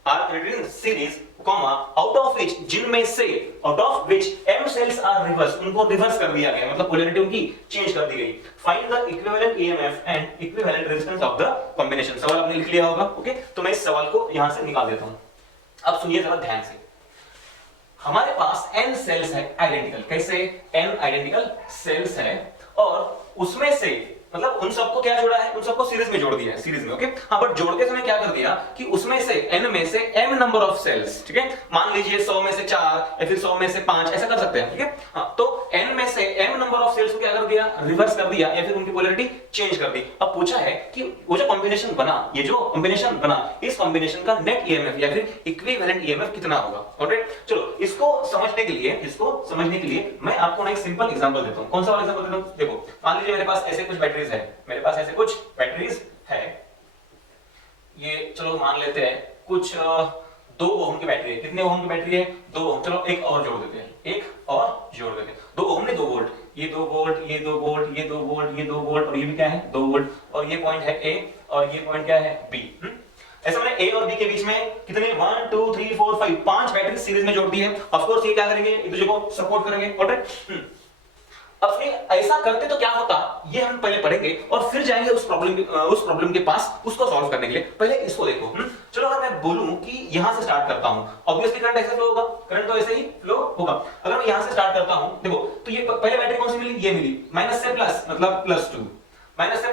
out of which जिनमें से m cells are reversed, उनको रिवर्स कर दिया गया, मतलब पोलैरिटी उनकी चेंज कर दी गई। Find the equivalent EMF and equivalent resistance of the combination. सवाल आपने लिख लिया होगा, ओके। तो मैं इस सवाल को यहां से निकाल देता हूं। अब सुनिए जरा ध्यान से। हमारे पास n सेल्स है आइडेंटिकल। कैसे? n आइडेंटिकल सेल्स है और उसमें से मतलब उन सबको क्या जोड़ा है? उन सबको सीरीज में जोड़ दिया है, सीरीज में, ओके। हाँ, बट जोड़ते समय क्या कर दिया कि उसमें से n में से m नंबर ऑफ सेल्स, ठीक है। मान लीजिए 100 में से 4 या फिर 100 में से 5 ऐसा कर सकते हैं, ठीक है। हाँ, तो n में से m नंबर ऑफ सेल्स को क्या कर दिया? रिवर्स कर दिया या फिर उनकी पोलैरिटी चेंज कर दी। अब पूछा है कि वो जो कॉम्बिनेशन बना, ये जो कॉम्बिनेशन बना, इस कॉम्बिनेशन का नेट ईएमएफ या फिर इक्विवेलेंट ईएमएफ कितना होगा? ऑलराइट, चलो इसको समझने के लिए मैं आपको ना एक सिंपल एग्जांपल देता हूं। कौन सा वाला एग्जांपल देता हूं? देखो, मान लीजिए मेरे पास ऐसे कुछ बैटरीज है, ये चलो मान लेते हैं कुछ 2 ओम की बैटरी है। कितने ओम की बैटरी है? 2 ओम। चलो एक और जोड़ देते हैं, 2 ओम ने 2 वोल्ट, ये 2 वोल्ट, ये 2 वोल्ट, ये 2 वोल्ट, ये 2 वोल्ट और ये भी क्या है? 2 वोल्ट। और ये पॉइंट है A और ये पॉइंट क्या है? B। ऐसे मैंने A और B के बीच में कितने 1 2 3 4 5 बैटरी सीरीज में जोड़ दी है। ऑफ कोर्स ये क्या करेंगे? एक दूसरे को सपोर्ट करेंगे, ऑलराइट। अब फिर ऐसा करते तो क्या होता, ये हम पहले पढ़ेंगे और फिर जाएंगे उस प्रॉब्लम के पास, उसको सॉल्व करने के लिए। पहले इसको देखो। चलो अगर मैं बोलूं कि यहां से स्टार्ट करता हूं, ऑब्वियसली करंट ऐसे फ्लो होगा, करंट तो ऐसे ही फ्लो होगा। अगर मैं यहां से स्टार्ट करता हूं, देखो तो ये पहले बैटरी कौन सी मिली? ये मिली। माइनस से प्लस मतलब +2, माइनस से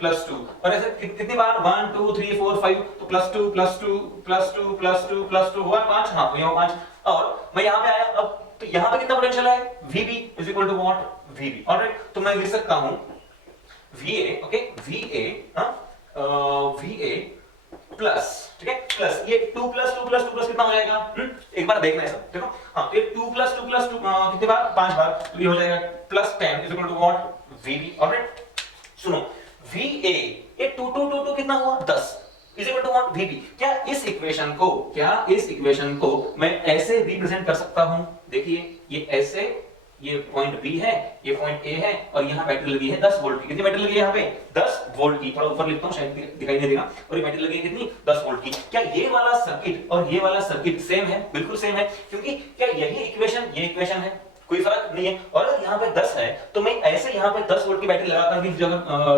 +2 और ऐसे कितनी बार? 1 2 3 4 5, तो +2 +2 +2 +2 +2 हुआ 5। हां, तो ये 5 और मैं यहां पे आया। अब तो यहां पे कितना पोटेंशियल है? VB is equal to what? VB, alright. तो मैं लिख सकता हूं VA, ओके, VA प्लस, ठीक है, प्लस ये 2 + 2 कितना हो जाएगा? एक बार देखना है सब, देखो। हां, तो ये 2 + 2 कितनी बार? 5 बार, तो ये हो जाएगा +10 is equal to what? VB, alright. सुनो, VA ये 2 2 2 2 कितना हुआ? 10 is equal to what? VB। क्या इस इक्वेशन को मैं ऐसे रिप्रेजेंट कर सकता हूं? देखिए, ये ऐसे, ये पॉइंट B है, ये पॉइंट A है और यहां बैटरी लगी है 10 वोल्ट की। कितनी बैटरी लगी है यहां पे? 10 वोल्ट की। थोड़ा ऊपर लिखता हूं, शायद दिखाई नहीं देगा। और ये बैटरी लगी है कितनी? 10 वोल्ट की। क्या ये वाला सर्किट और ये वाला सर्किट सेम है? बिल्कुल सेम है, क्योंकि क्या यही इक्वेशन ये इक्वेशन है, कोई फर्क नहीं है। और अगर यहां पे 10 है तो मैं ऐसे यहां पे 10 वोल्ट की बैटरी लगाकर भी जब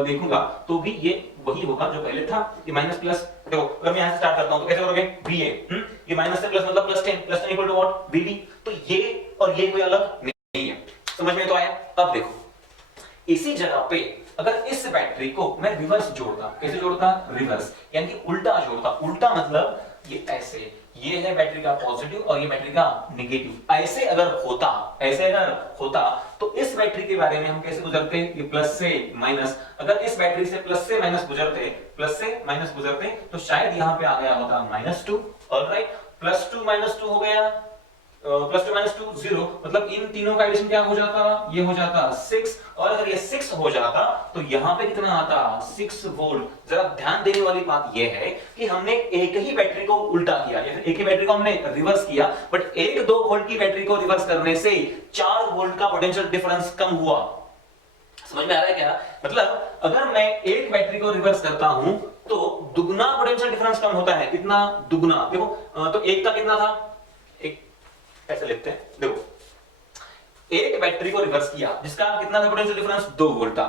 देखूंगा तो भी ये वही होगा जो पहले था। ये माइनस प्लस, देखो अगर मैं यहां से स्टार्ट करता हूं तो कैसे करोगे? VA, ये माइनस से प्लस मतलब +10 इक्वल टू व्हाट? VB। तो ये और ये कोई अलग नहीं है। समझ में तो आया? अब देखो, इसी जगह पे अगर इस बैटरी को मैं रिवर्स जोड़ता, कैसे जोड़ता? रिवर्स, यानी कि उल्टा जोड़ता। उल्टा मतलब ये ऐसे, ये है बैटरी का पॉजिटिव और ये बैटरी का नेगेटिव। ऐसे अगर होता तो इस बैटरी के बारे में हम कैसे गुजरते? ये प्लस से माइनस। अगर इस बैटरी से प्लस से माइनस गुजरते तो शायद यहां पे आ गया होता -2, ऑलराइट। +2 -2 हो गया प्लस टू माइनस 2 0, मतलब इन तीनों का एडिशन क्या हो जाता, ये हो जाता 6, और अगर ये 6 हो जाता तो यहाँ पे कितना आता 6 वोल्ट। जरा ध्यान देने वाली बात ये है कि हमने एक ही बैटरी को उल्टा किया, या फिर एक ही बैटरी को हमने रिवर्स किया, बट 1-2 वोल्ट की बैटरी को रिवर्स करने से 4 वोल्ट का पोटेंशियल डिफरेंस कम हुआ। समझ में आ रहा है क्या? मतलब अगर मैं एक बैटरी को रिवर्स करता हूं तो दुगना पोटेंशियल डिफरेंस कम होता है। कितना? दुगना। देखो तो एक का कितना था, एक ऐसे लिखते हैं, देखो एक बैटरी को रिवर्स किया जिसका कितना था पोटेंशियल डिफरेंस, 2 वोल्ट था,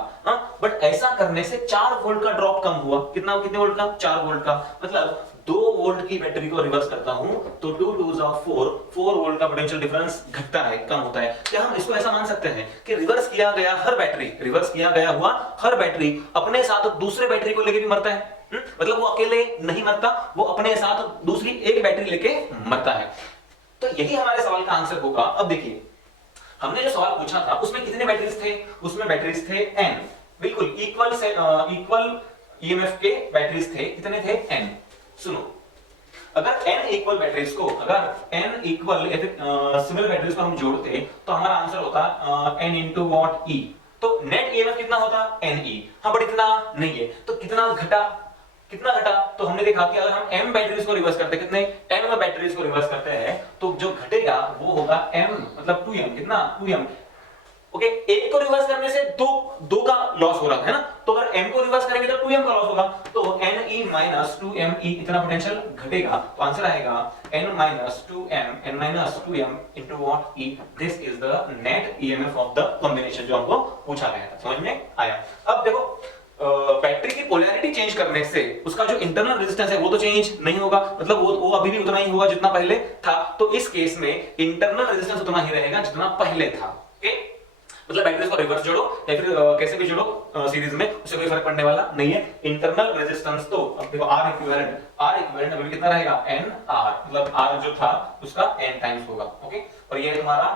बट ऐसा करने से 4 वोल्ट का ड्रॉप कम हुआ। कितना? कितने वोल्ट का? 4 वोल्ट का। मतलब 2 वोल्ट की बैटरी को रिवर्स करता हूं तो 2 2 4 वोल्ट का पोटेंशियल डिफरेंस घटता है, कम होता है। क्या हम इसको ऐसा मान सकते हैं कि रिवर्स किया गया हुआ हर बैटरी अपने साथ दूसरे बैटरी को लेके भी मरता है? मतलब वो अकेले नहीं मरता, वो अपने साथ दूसरी एक बैटरी लेके मरता है। तो यही हमारे सवाल का आंसर होगा। अब देखिए हमने जो सवाल पूछा था उसमें कितने बैटरीज थे, उसमें बैटरीज थे n, बिल्कुल इक्वल ईएमएफ के बैटरीज थे। कितने थे? n। सुनो, अगर n इक्वल बैटरीज को, अगर n इक्वल सिमिलर बैटरीज को हम जोड़ते तो हमारा आंसर होता n इंटू वॉट e। तो नेट ईएमएफ कितना होता? ne। हाँ बट इतना नहीं है, तो कितना घटा? तो हमने देखा कि अगर हम m बैटरीज को रिवर्स करते हैं, कितने m बैटरीज को रिवर्स करते हैं, तो जो घटेगा वो होगा m, मतलब 2m। कितना? 2m। ओके, एक को रिवर्स करने से दो का लॉस हो रहा है ना, तो अगर m को रिवर्स करेंगे तो 2m का लॉस होगा, तो ne माइनस 2me इतना पोटेंशियल घटेगा। तो आंसर आएगा n minus 2m into what e। This is the net EMF of the combination जो हमको पूछा गया था। समझ में आया? अब देखो बैटरी की पोलैरिटी चेंज करने से उसका जो इंटरनल रेजिस्टेंस है वो तो चेंज नहीं होगा, मतलब वो अभी भी उतना ही होगा जितना पहले था। तो इस केस में इंटरनल रेजिस्टेंस उतना ही रहेगा जितना पहले था। ओके, मतलब बैटरीज को रिवर्स जोड़ो या फिर कैसे भी जोड़ो सीरीज में, उससे कोई फर्क पड़ने वाला नहीं है। इंटरनल रेजिस्टेंस तो अब देखो R इक्विवेलेंट अभी कितना रहेगा? n R, मतलब R जो था उसका n टाइम्स होगा। ओके, और ये तुम्हारा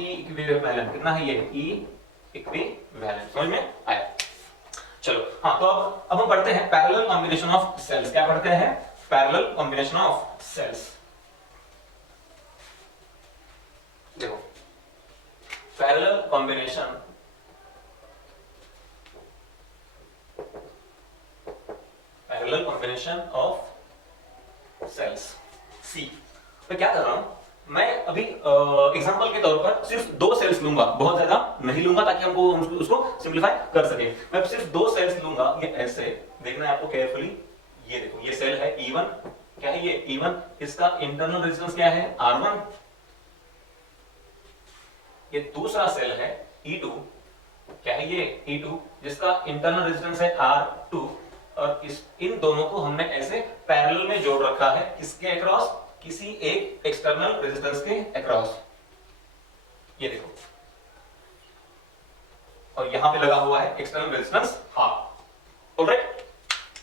E इक्विवेलेंट कितना है? ये E इक्विवेलेंट। समझ में आया? चलो हाँ, तो अब हम पढ़ते हैं पैरेलल कॉम्बिनेशन ऑफ सेल्स। क्या पढ़ते हैं? Parallel combination of cells. देखो पैरेलल कॉम्बिनेशन ऑफ सेल्स सी। मैं क्या कर रहा हूं, मैं अभी एग्जांपल के तौर पर सिर्फ 2 सेल्स लूंगा, बहुत ज्यादा नहीं लूंगा ताकि हमको उसको सिंपलीफाई कर सके। मैं सिर्फ 2 सेल्स लूंगा, ये ऐसे देखना है आपको केयरफुली। ये देखो ये सेल है E1, क्या है ये? E1, इसका इंटरनल रेजिस्टेंस क्या है? R1। ये दूसरा सेल है E2, क्या है ये? E2, जिसका इंटरनल रेजिस्टेंस है R2, और इन दोनों को हमने ऐसे पैरेलल में जोड़ रखा है। किसके अक्रॉस? किसी एक एक्सटर्नल रेजिस्टेंस के अक्रॉस। ये देखो, और यहां पे लगा हुआ है एक्सटर्नल रेजिस्टेंस R। ऑलराइट,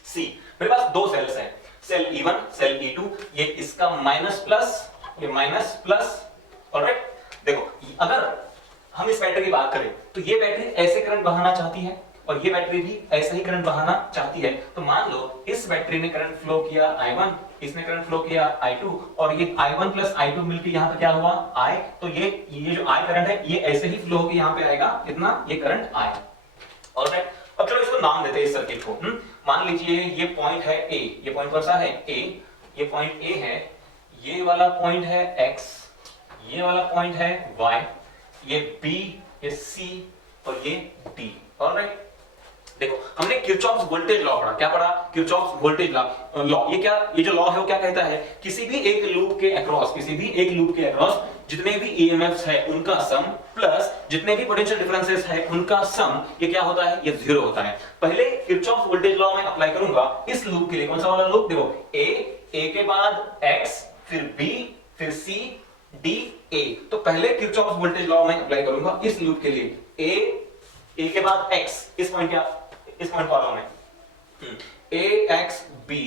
सी मेरे पास 2 सेल्स हैं, सेल E1, सेल E2। ये इसका माइनस प्लस, ये माइनस प्लस। ऑलराइट, देखो अगर हम इस बैटरी की बात करें तो ये बैटरी ऐसे करंट बहाना चाहती है और ये बैटरी भी ऐसे ही करंट बहाना चाहती है। तो मान लो इस बैटरी ने करंट फ्लो किया I1, इसने करंट फ्लो किया I2, और ये I1 प्लस I2 मिलकर यहाँ पे क्या हुआ? I। तो ये जो I करंट है ये ऐसे ही फ्लो होकर यहाँ पे आएगा, कितना? ये करंट I। ऑलराइट, अब चलो इसको नाम देते हैं इस सर्किट को। मान लीजिए ये पॉइंट है A, ये पॉइंट कौन सा है? A। ये पॉइंट A है, ये वाला पॉइंट है X, ये वाला पॉइंट है Y, ये B, ये C और ये D। ऑलराइट, देखो हमने किरचॉफ्स वोल्टेज लॉ पढ़ा। क्या पढ़ा? Kirchhoff's voltage law. ये जो लॉ है वो क्या कहता है? किसी भी एक लूप के अक्रॉस जितने भी ईएमएफ्स है उनका सम प्लस जितने भी पोटेंशियल डिफरेंसेस है उनका सम, ये क्या होता है? ये 0 होता है। पहले किरचॉफ्स वोल्टेज लॉ में अप्लाई करूंगा इस लूप के लिए। कौन सा वाला लूप? देखो A के बाद X, फिर B, फिर C, D, A। तो पहले किरचॉफ्स वोल्टेज लॉ में अप्लाई करूंगा इस लूप के लिए। A के बाद X, इस पॉइंट कॉलम में A X B,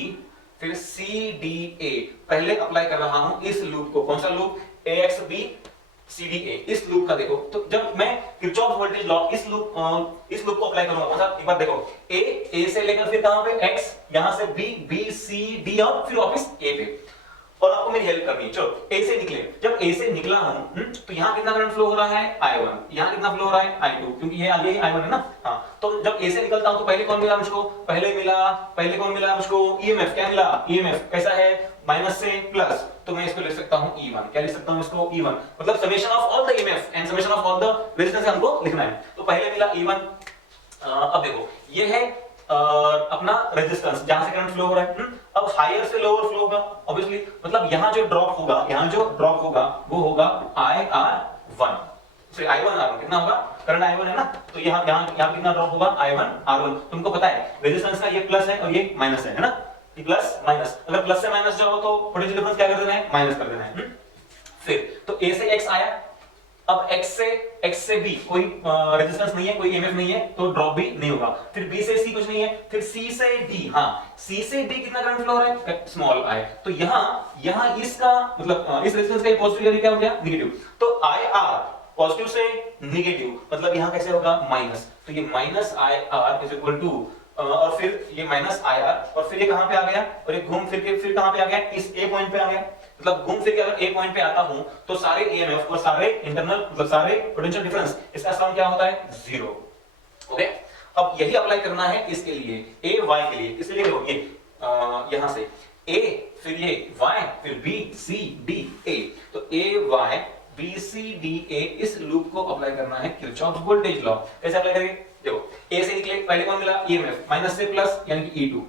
फिर C D A। पहले अप्लाई कर रहा हूं इस लूप को। कौन सा loop? A X B C D A। इस लूप का देखो, तो जब मैं किरचॉफ्स वोल्टेज लॉ इस लूप को अप्लाई करूंगा, कौन सा? एक बार देखो A से लेकर फिर कहां पे X, यहां से B C D और फिर वापस A पे। और आपको मेरी हेल्प करनी है। चलो ए से निकले, जब ए से निकला हूं तो यहां कितना करंट फ्लो हो रहा है I1, यहां कितना फ्लो हो रहा है I2, क्योंकि ये आगे ही I1 है ना। हाँ, तो जब ए से निकलता हूं तो पहले कौन मिला मुझको, पहले कौन मिला मुझको, ईएमएफ। क्या मिला, ईएमएफ कैसा है, माइनस से प्लस, तो मैं इसको लिख सकता हूं E1। क्या लिख सकता हूं इसको, E1, मतलब summation of all the EMF and summation of all the resistance हमको लिखना है। तो पहले मिला E1। अब देखो ये है अपना रेजिस्टेंस जहां से करंट फ्लो हो रहा है। अब हायर से लोअर फ्लो होगा ऑब्वियसली, मतलब यहां जो ड्रॉप होगा वो होगा IR1। सॉरी I1 R1 कितना होगा, करंट I1 है ना, तो यहां कितना ड्रॉप होगा, I1 R1। तुमको पता है रेजिस्टेंस का ये प्लस है और ये माइनस है ना, ये प्लस माइनस, अगर प्लस से माइनस जाओ तो पोटेंशियल डिफरेंस क्या कर देना है, माइनस कर देना है। फिर तो A से X आया, अब x से b कोई रेजिस्टेंस नहीं है, कोई ईएमएफ नहीं है, तो ड्रॉप भी नहीं होगा। फिर b से c कुछ नहीं है, फिर c से d, हाँ c से d कितना करंट फ्लो हो रहा है, स्मॉल i। तो यहां इसका मतलब इस रेजिस्टेंस का पॉजिटिव वैल्यू क्या हो गया, नेगेटिव। तो IR पॉजिटिव से नेगेटिव, मतलब यहां कैसे होगा, माइनस। तो ये minus IR is equal to और फिर ये माइनस IR, और फिर ये कहां पे आ गया, और ये घूम फिर के फिर कहां पे आ गया, इस A पॉइंट पे आ गया। मतलब घूम फिर के अगर A पॉइंट पे आता हूं तो सारे ईएमएफ और सारे इंटरनल मतलब सारे पोटेंशियल डिफरेंस इसका सम क्या होता है, 0। ओके, अब यही अप्लाई करना है इसके लिए, A Y के लिए। इसलिए देखो ये यहां से A, फिर ये Y, फिर B C D A, तो A Y B C D A, इस लूप को अप्लाई करना है किरचॉफ वोल्टेज लॉ। कैसे अप्लाई करेंगे, देखो A से निकले, पहले कौन मिला, ईएमएफ, माइनस से प्लस यानी कि E2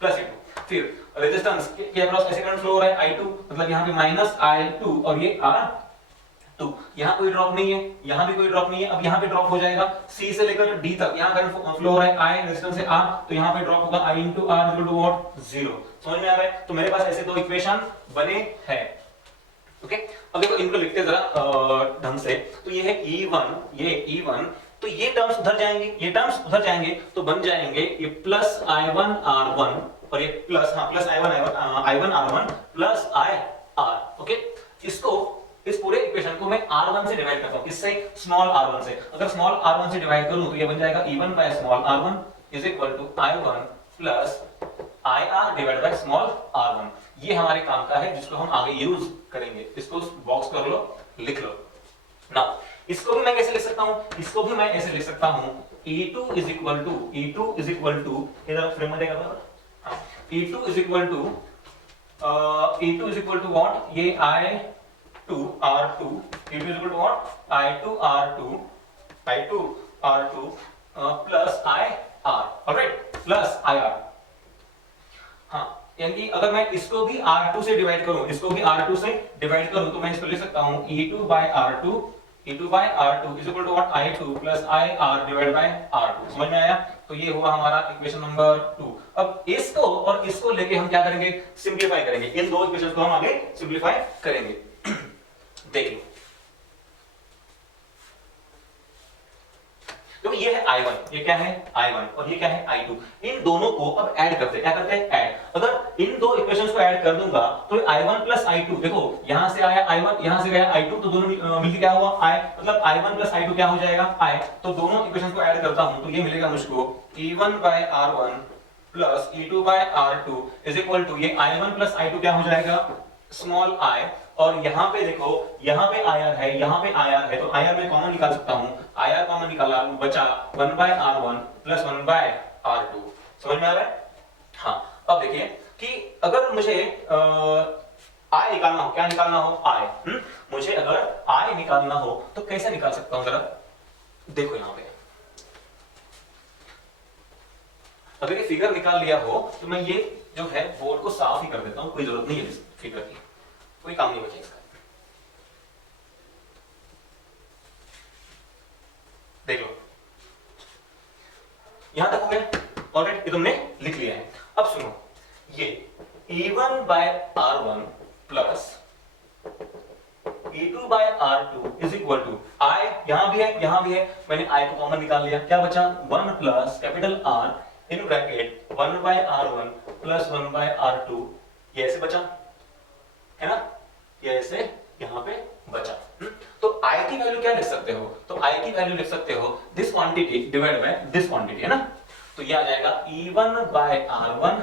प्लस E2। फिर रेजिस्टेंस के अक्रॉस ऐसे करंट फ्लो हो रहा है I2, मतलब यहां पे माइनस I2 और ये R2। यहां कोई ड्रॉप नहीं है, यहां भी कोई ड्रॉप नहीं है। अब यहां पे ड्रॉप हो जाएगा C से लेकर D तक, यहां करंट फ्लो हो रहा है I, रेजिस्टेंस से R, तो यहां पे ड्रॉप होगा I into R equal to what, 0। समझ में आ रहा है। तो मेरे पास ऐसे दो इक्वेशन बने हैं। ओके, अब देखो इनको लिखते जरा ढंग से। तो ये है E1, ये E1, तो ये टर्म्स उधर जाएंगे, तो बन जाएंगे ये प्लस I1 R1 और ये प्लस, हाँ plus I1 R1 plus IR। Okay, इसको इस पूरे इक्वेशन को मैं R1 से डिवाइड करता हूं, किससे, स्मॉल r1 से। अगर स्मॉल r1 से डिवाइड करूं तो ये बन जाएगा E1 by small r1 is equal to I1 plus IR divide by small r1। ये हमारे काम का है जिसको हम आगे यूज करेंगे। इसको बॉक्स कर लो, लिख लो। नाउ इसको भी मैं कैसे लिख सकता हूं, इसको भी मैं ऐसे लिख सकता हूं, E2 इज इक्वल टू इधर फ्रेम में देगा, हाँ, E2 is equal to what, ये I2 R2, E2 is equal to what, I2 R2 plus IR, alright, plus IR। हाँ, यानी अगर मैं इसको भी R2 से डिवाइड करूं, तो मैं इसको लिख सकता हूं E2 by R2 is equal to what, I2 plus IR divide by R2। समझ में आया। तो ये हुआ हमारा इक्वेशन नंबर 2। अब इसको और इसको लेके हम क्या करेंगे, सिंपलीफाई करेंगे। इन दो इक्वेशंस को हम आगे सिंपलीफाई करेंगे। देखिए, तो ये है I1, ये क्या है I1 और ये क्या है I2। इन दोनों को अब ऐड करते हैं, क्या करते हैं, ऐड। अगर इन दो इक्वेशंस को ऐड कर दूंगा तो I1 प्लस I2, देखो यहां से आया I1, यहां से गया I2, तो दोनों मिलके क्या हुआ I, मतलब I1 प्लस I2 क्या हो जाएगा I। तो दोनों इक्वेशंस को ऐड करता हूं तो ये मिलेगा मुझको E1 by R1 plus E2 by R2 is equal to ये I1 प्लस I2 क्या हो जाएगा, स्मॉल I। और यहां पे देखो, यहां पे IR है, यहां पे IR है, तो IR मैं कॉमन निकाल सकता हूं। IR कॉमन निकाला, बचा 1 by R1 plus 1 by R2। समझ में आ रहा है। हाँ, अब देखिए कि अगर मुझे I निकालना हो, क्या निकालना हो, I, मुझे अगर I निकालना हो तो कैसे निकाल सकता हूं, जरा देखो यहां पे। अगर ये फिगर निकाल लिया हो तो मैं ये जो है बोर्ड को साफ ही कर देता हूं, कोई जरूरत नहीं है इस फिगर की, कोई काम नहीं बचेगा इसका। देख लो, यहां तक हो गया, ऑलराइट, ये तुमने लिख लिया है। अब सुनो, ये E1 by R1 plus E2 by R2 is equal to I, यहां भी है, यहां भी है, मैंने I को कॉमन निकाल लिया, क्या बचा 1 plus capital R in bracket 1 by R1 plus 1 by R2, ये ऐसे बचा है ना, ये ऐसे यहां पे बचा। तो I की वैल्यू क्या लिख सकते हो, तो I की वैल्यू लिख सकते हो this quantity divide by this quantity, है ना। तो ये आ जाएगा E1 by R1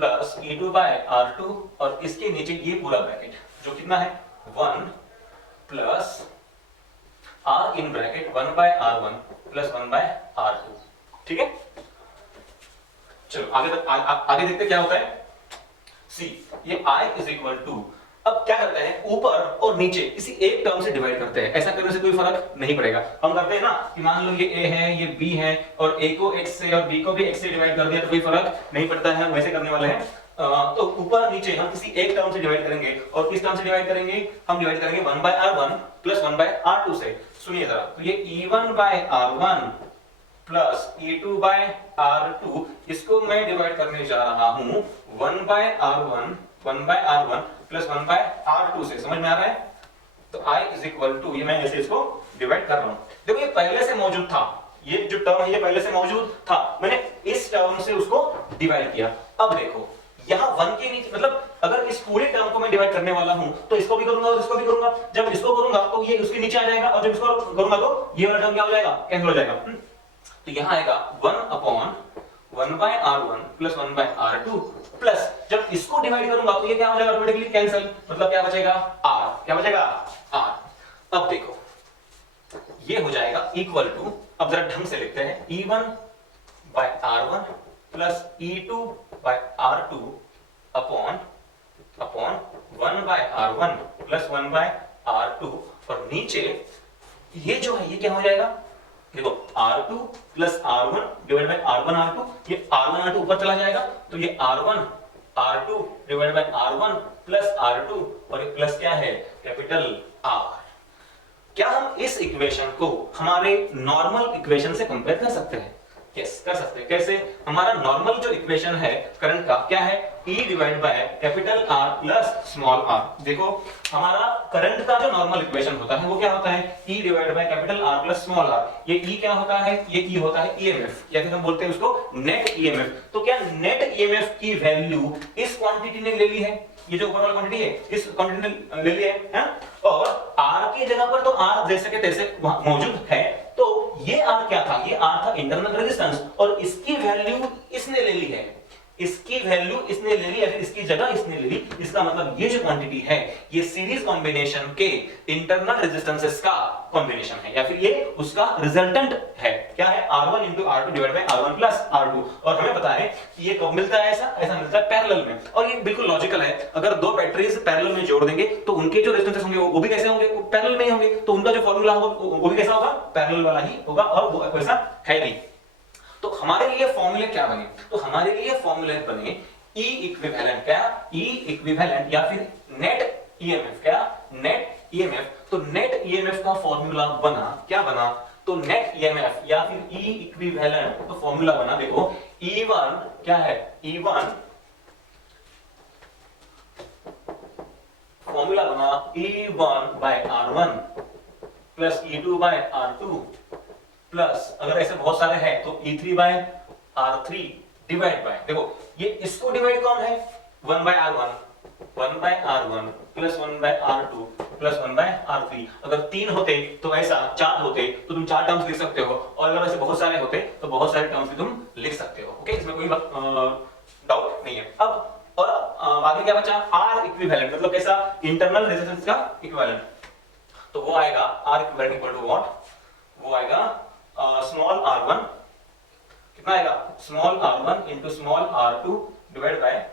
plus E2 by R2 और इसके नीचे ये पूरा ब्रैकेट जो कितना है 1 plus R in bracket 1 by R1 plus 1 by R2। ठीक है, चलो आगे देखते क्या होता है। सी ये I इज इक्वल टू, अब क्या करते हैं ऊपर और नीचे इसी एक टर्म से डिवाइड करते हैं। ऐसा करने से कोई फर्क नहीं पड़ेगा। हम करते हैं ना कि मान लो ये a है ये b है और a को x से और b को भी x से डिवाइड कर दिया तो कोई फर्क नहीं पड़ता है, वैसे करने वाले हैं। तो ऊपर नीचे हम किसी एक टर्म से डिवाइड करेंगे और किस टर्म से डिवाइड करेंगे, हम डिवाइड करेंगे 1 by r1 plus 1 by r2 से। सुनिए जरा, तो ये e1 by r1 plus e2 by r2 इसको मैं डिवाइड करने जा रहा हूं 1 by r1 plus 1 by r2 से। समझ में आ रहा है? तो I इज इक्वल टू, ये मैं ऐसे इसको डिवाइड कर रहा हूं। देखो ये पहले से मौजूद था, ये जो टर्म है ये पहले से मौजूद था, मैंने इस टर्म से उसको डिवाइड किया। अब देखो यहां 1 के नीचे, मतलब अगर इस पूरे टर्म को मैं डिवाइड करने वाला हूं तो इसको भी करूंगा और इसको भी करूंगा। जब इसको करूंगा तो ये उसके नीचे आ जाएगा और जब इसको करूंगा तो ये वाला टर्म क्या हो जाएगा, कैंसिल हो जाएगा। तो यहां आएगा 1 by r1 plus 1 by r2 plus जब इसको डिवाइड करूंगा तो ये क्या हो जाएगा, ऑटोमेटिकली कैंसिल, मतलब क्या बचेगा r, क्या बचेगा r। अब देखो ये हो जाएगा इक्वल टू, अब जरा ढंग से लिखते हैं, e1 by r1 plus e2 by r2 upon 1 by r1 plus 1 by r2 और नीचे ये जो है ये क्या हो जाएगा, देखो R2 plus R1 divide by R1 R2, ये R1 R2 ऊपर चला जाएगा तो ये R1 R2 divide bye R1 plus R2 और ये प्लस क्या है, कैपिटल R। क्या हम इस इक्वेशन को हमारे नॉर्मल इक्वेशन से कंपेयर कर सकते हैं? यस, कर सकते हैं। कैसे? हमारा नॉर्मल जो इक्वेशन है करंट का क्या है, E divide by capital R plus small r। देखो हमारा करंट का जो नॉर्मल इक्वेशन होता है वो क्या होता है, E divide by capital R plus small r। ये E क्या होता है, ये E होता है EMF या फिर हम बोलते हैं उसको नेट EMF। तो क्या नेट EMF की वैल्यू इस क्वांटिटी ने ले ली है, ये जो ऊपर वाला क्वांटिटी है इस क्वांटिटी ने ले लिया है, और R की जगह पर तो R जैसे के तैसे मौजूद है, तो ये R क्या था, ये R था इंटरनल रेजिस्टेंस और इसकी वैल्यू इसने ले ली है, इसकी वैल्यू इसने ले ली या फिर इसकी जगह इसने ले ली। इसका मतलब ये जो क्वांटिटी है ये सीरीज कॉम्बिनेशन के इंटरनल रेजिस्टेंसेस का कॉम्बिनेशन है या फिर ये उसका रिजल्टेंट है। क्या है, R1 into R2 divide bye R1 plus R2। और हमें पता है कि ये कब मिलता है, ऐसा मिलता है पैरेलल में, और ये बिल्कुल लॉजिकल है। अगर दो बैटरीज पैरेलल में जोड़ देंगे तो उनके जो रेजिस्टेंसेस होंगे वो भी कैसे होंगे, वो पैरेलल में ही होंगे, तो उनका जो फॉर्मूला होगा वो भी कैसा होगा, पैरेलल वाला ही होगा, और वो वैसा है नहीं। तो हमारे लिए फॉर्मूले क्या बने, तो हमारे लिए फॉर्मूले बने E इक्विवेलेंट, क्या E इक्विवेलेंट या फिर नेट EMF, क्या नेट EMF। तो नेट EMF का फॉर्मूला बना, क्या बना, तो नेट EMF या फिर E इक्विवेलेंट तो फॉर्मूला बना, देखो E1 क्या है, E1 फॉर्मूला बना E1 by R1 plus E2 by R2 plus अगर ऐसे बहुत सारे हैं तो E3 bye R3 divide by, देखो ये इसको डिवाइड कौन है, 1 by R1 plus 1 by R2 plus 1 by R3। अगर 3 होते तो ऐसा 4 होते तो तुम 4 टर्म्स लिख सकते हो, और अगर ऐसे बहुत सारे होते तो बहुत सारे टर्म्स भी तुम लिख सकते हो। ओके, इसमें कोई डाउट नहीं है। अब और आगे क्या बचा, R इक्विवेलेंट, मतलब कैसा, इंटरनल रेजिस्टेंस का इक्विवेलेंट। तो वो आएगा R equivalent equal to what, वो आएगा स्मॉल r1, कितना आएगा, small r1 into small r2 divide by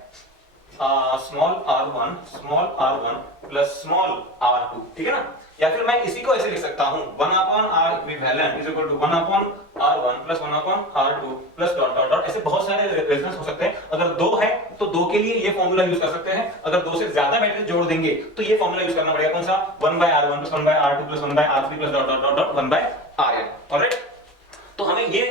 small r1 plus small r2, ठीक है ना। या फिर मैं इसी को ऐसे लिख सकता हूं, 1 upon r equivalent is equal to 1 upon r1 plus 1 upon r2 plus dot dot dot. ऐसे बहुत सारे रेजिस्टेंस हो सकते हैं। अगर 2 है तो 2 के लिए ये फॉर्मूला यूज कर सकते हैं। अगर 2 से ज्यादा बैटरी जोड़ देंगे तो ये फॉर्मूला यूज करना पड़ेगा, कौन सा, 1 by r1 plus 1 by r2 plus 1 by r3 plus dot dot dot dot 1 by rn। Alright, तो हमें ये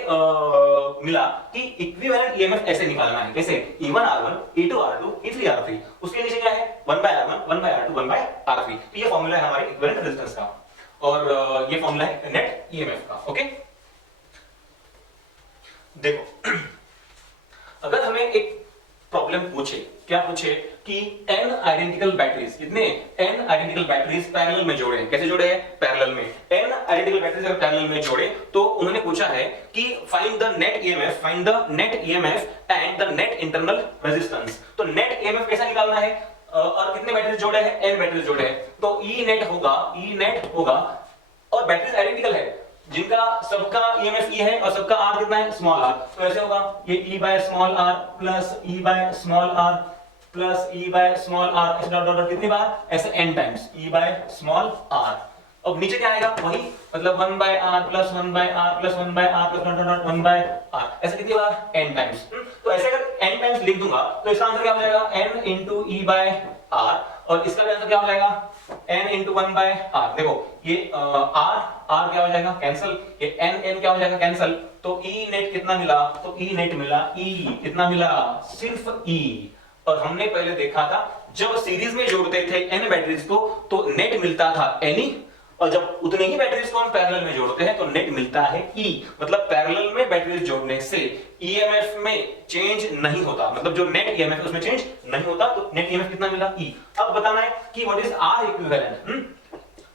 मिला कि इक्विवेलेंट EMF ऐसे निकालना है, कैसे, E1 R1 E2 R2 E3 R3, उसके नीचे क्या है, 1 by R1 1 by R2 1 by R3। तो ये फॉर्मूला है हमारे इक्विवेलेंट रेजिस्टेंस का, और ये फॉर्मूला है नेट EMF का। ओके, देखो अगर हमें एक प्रॉब्लम पूछे, क्या पूछे कि n आइडेंटिकल बैटरीज, कितने n आइडेंटिकल बैटरीज पैरेलल में जोड़े हैं। कैसे जोड़े हैं? पैरेलल में। n आइडेंटिकल बैटरीज अगर पैरेलल में जोड़े तो उन्होंने पूछा है कि find the net EMF, find the net EMF and the net internal resistance. तो नेट ईएमएफ कैसा निकालना है और कितने बैटरीज जोड़े हैं? n बैटरीज जोड़े हैं। तो ई नेट होगा और बैटरीज आइडेंटिकल है जिनका सबका ईएमएफ ई है और सबका आर कितना है? Small r. तो ऐसे होगा ये e by small r plus e by small r plus e by small r, ऐसे डॉट डॉट डॉट कितनी बार? ऐसे n times e by small r. अब नीचे क्या आएगा? वही मतलब 1 by r plus 1 by r plus 1 by r plus dot dot dot 1 by r, ऐसे कितनी बार? n times. तो ऐसे अगर n टाइम्स लिख दूंगा तो इसका आंसर क्या हो जाएगा? n into e by r, और इसका भी आंसर क्या हो जाएगा? n into 1 by r। देखो ये r क्या हो जाएगा? कैंसिल, ये n क्या हो जाएगा? कैंसिल। तो e नेट कितना मिला? तो e नेट मिला e, कितना मिला? सिर्फ e। और हमने पहले देखा था जब सीरीज में जोड़ते थे n बैटरीज को तो नेट मिलता था ne, और जब उतने ही बैटरीज को हम पैरेलल में जोड़ते हैं तो नेट मिलता है E। मतलब पैरेलल में बैटरीज जोड़ने से ईएमएफ में चेंज नहीं होता, मतलब जो नेट ईएमएफ है उसमें चेंज नहीं होता। तो नेट ईएमएफ कितना मिला? E। अब बताना है कि व्हाट इज R इक्विवेलेंट।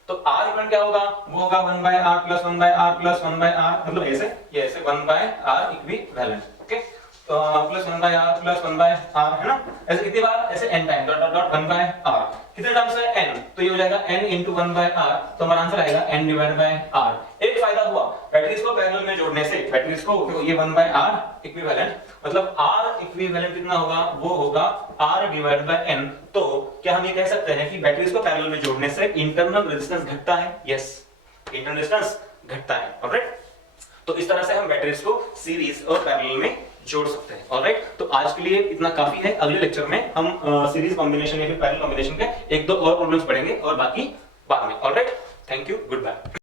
तो R इक्विवेलेंट क्या होगा? वो होगा 1 by R plus 1 by R plus 1 by R, मतलब ऐसे ये ऐसे 1 बाय R इक्विवेलेंट। ओके, तो plus 1 by R plus 1 by R है ना, ऐसे कितनी बार? ऐसे n time dot dot dot 1 by R। कितने टाइम्स है? n, तो ये हो जाएगा n into 1 by r, तो हमारा आंसर आएगा n divided by r। एक फायदा हुआ बैटरीज को पैरेलल में जोड़ने से, बैटरीज को देखो ये 1 by r इक्विवेलेंट, मतलब r इक्विवेलेंट कितना होगा? वो होगा r divided by n। तो क्या हम ये कह सकते हैं कि बैटरीज को पैरेलल में जोड़ने से इंटरनल रेजिस्टेंस घटता है? यस, इंटरनल रेजिस्टेंस घटता है। ऑलराइट, तो इस तरह से हम बैटरीज को सीरीज और पैरेलल में जोड़ सकते हैं। ऑलराइट, तो आज के लिए इतना काफी है। अगले लेक्चर में हम सीरीज कॉम्बिनेशन या फिर पैरेलल कॉम्बिनेशन के एक दो और प्रॉब्लम्स पढ़ेंगे और बाकी बाद में। Alright, thank you, good bye.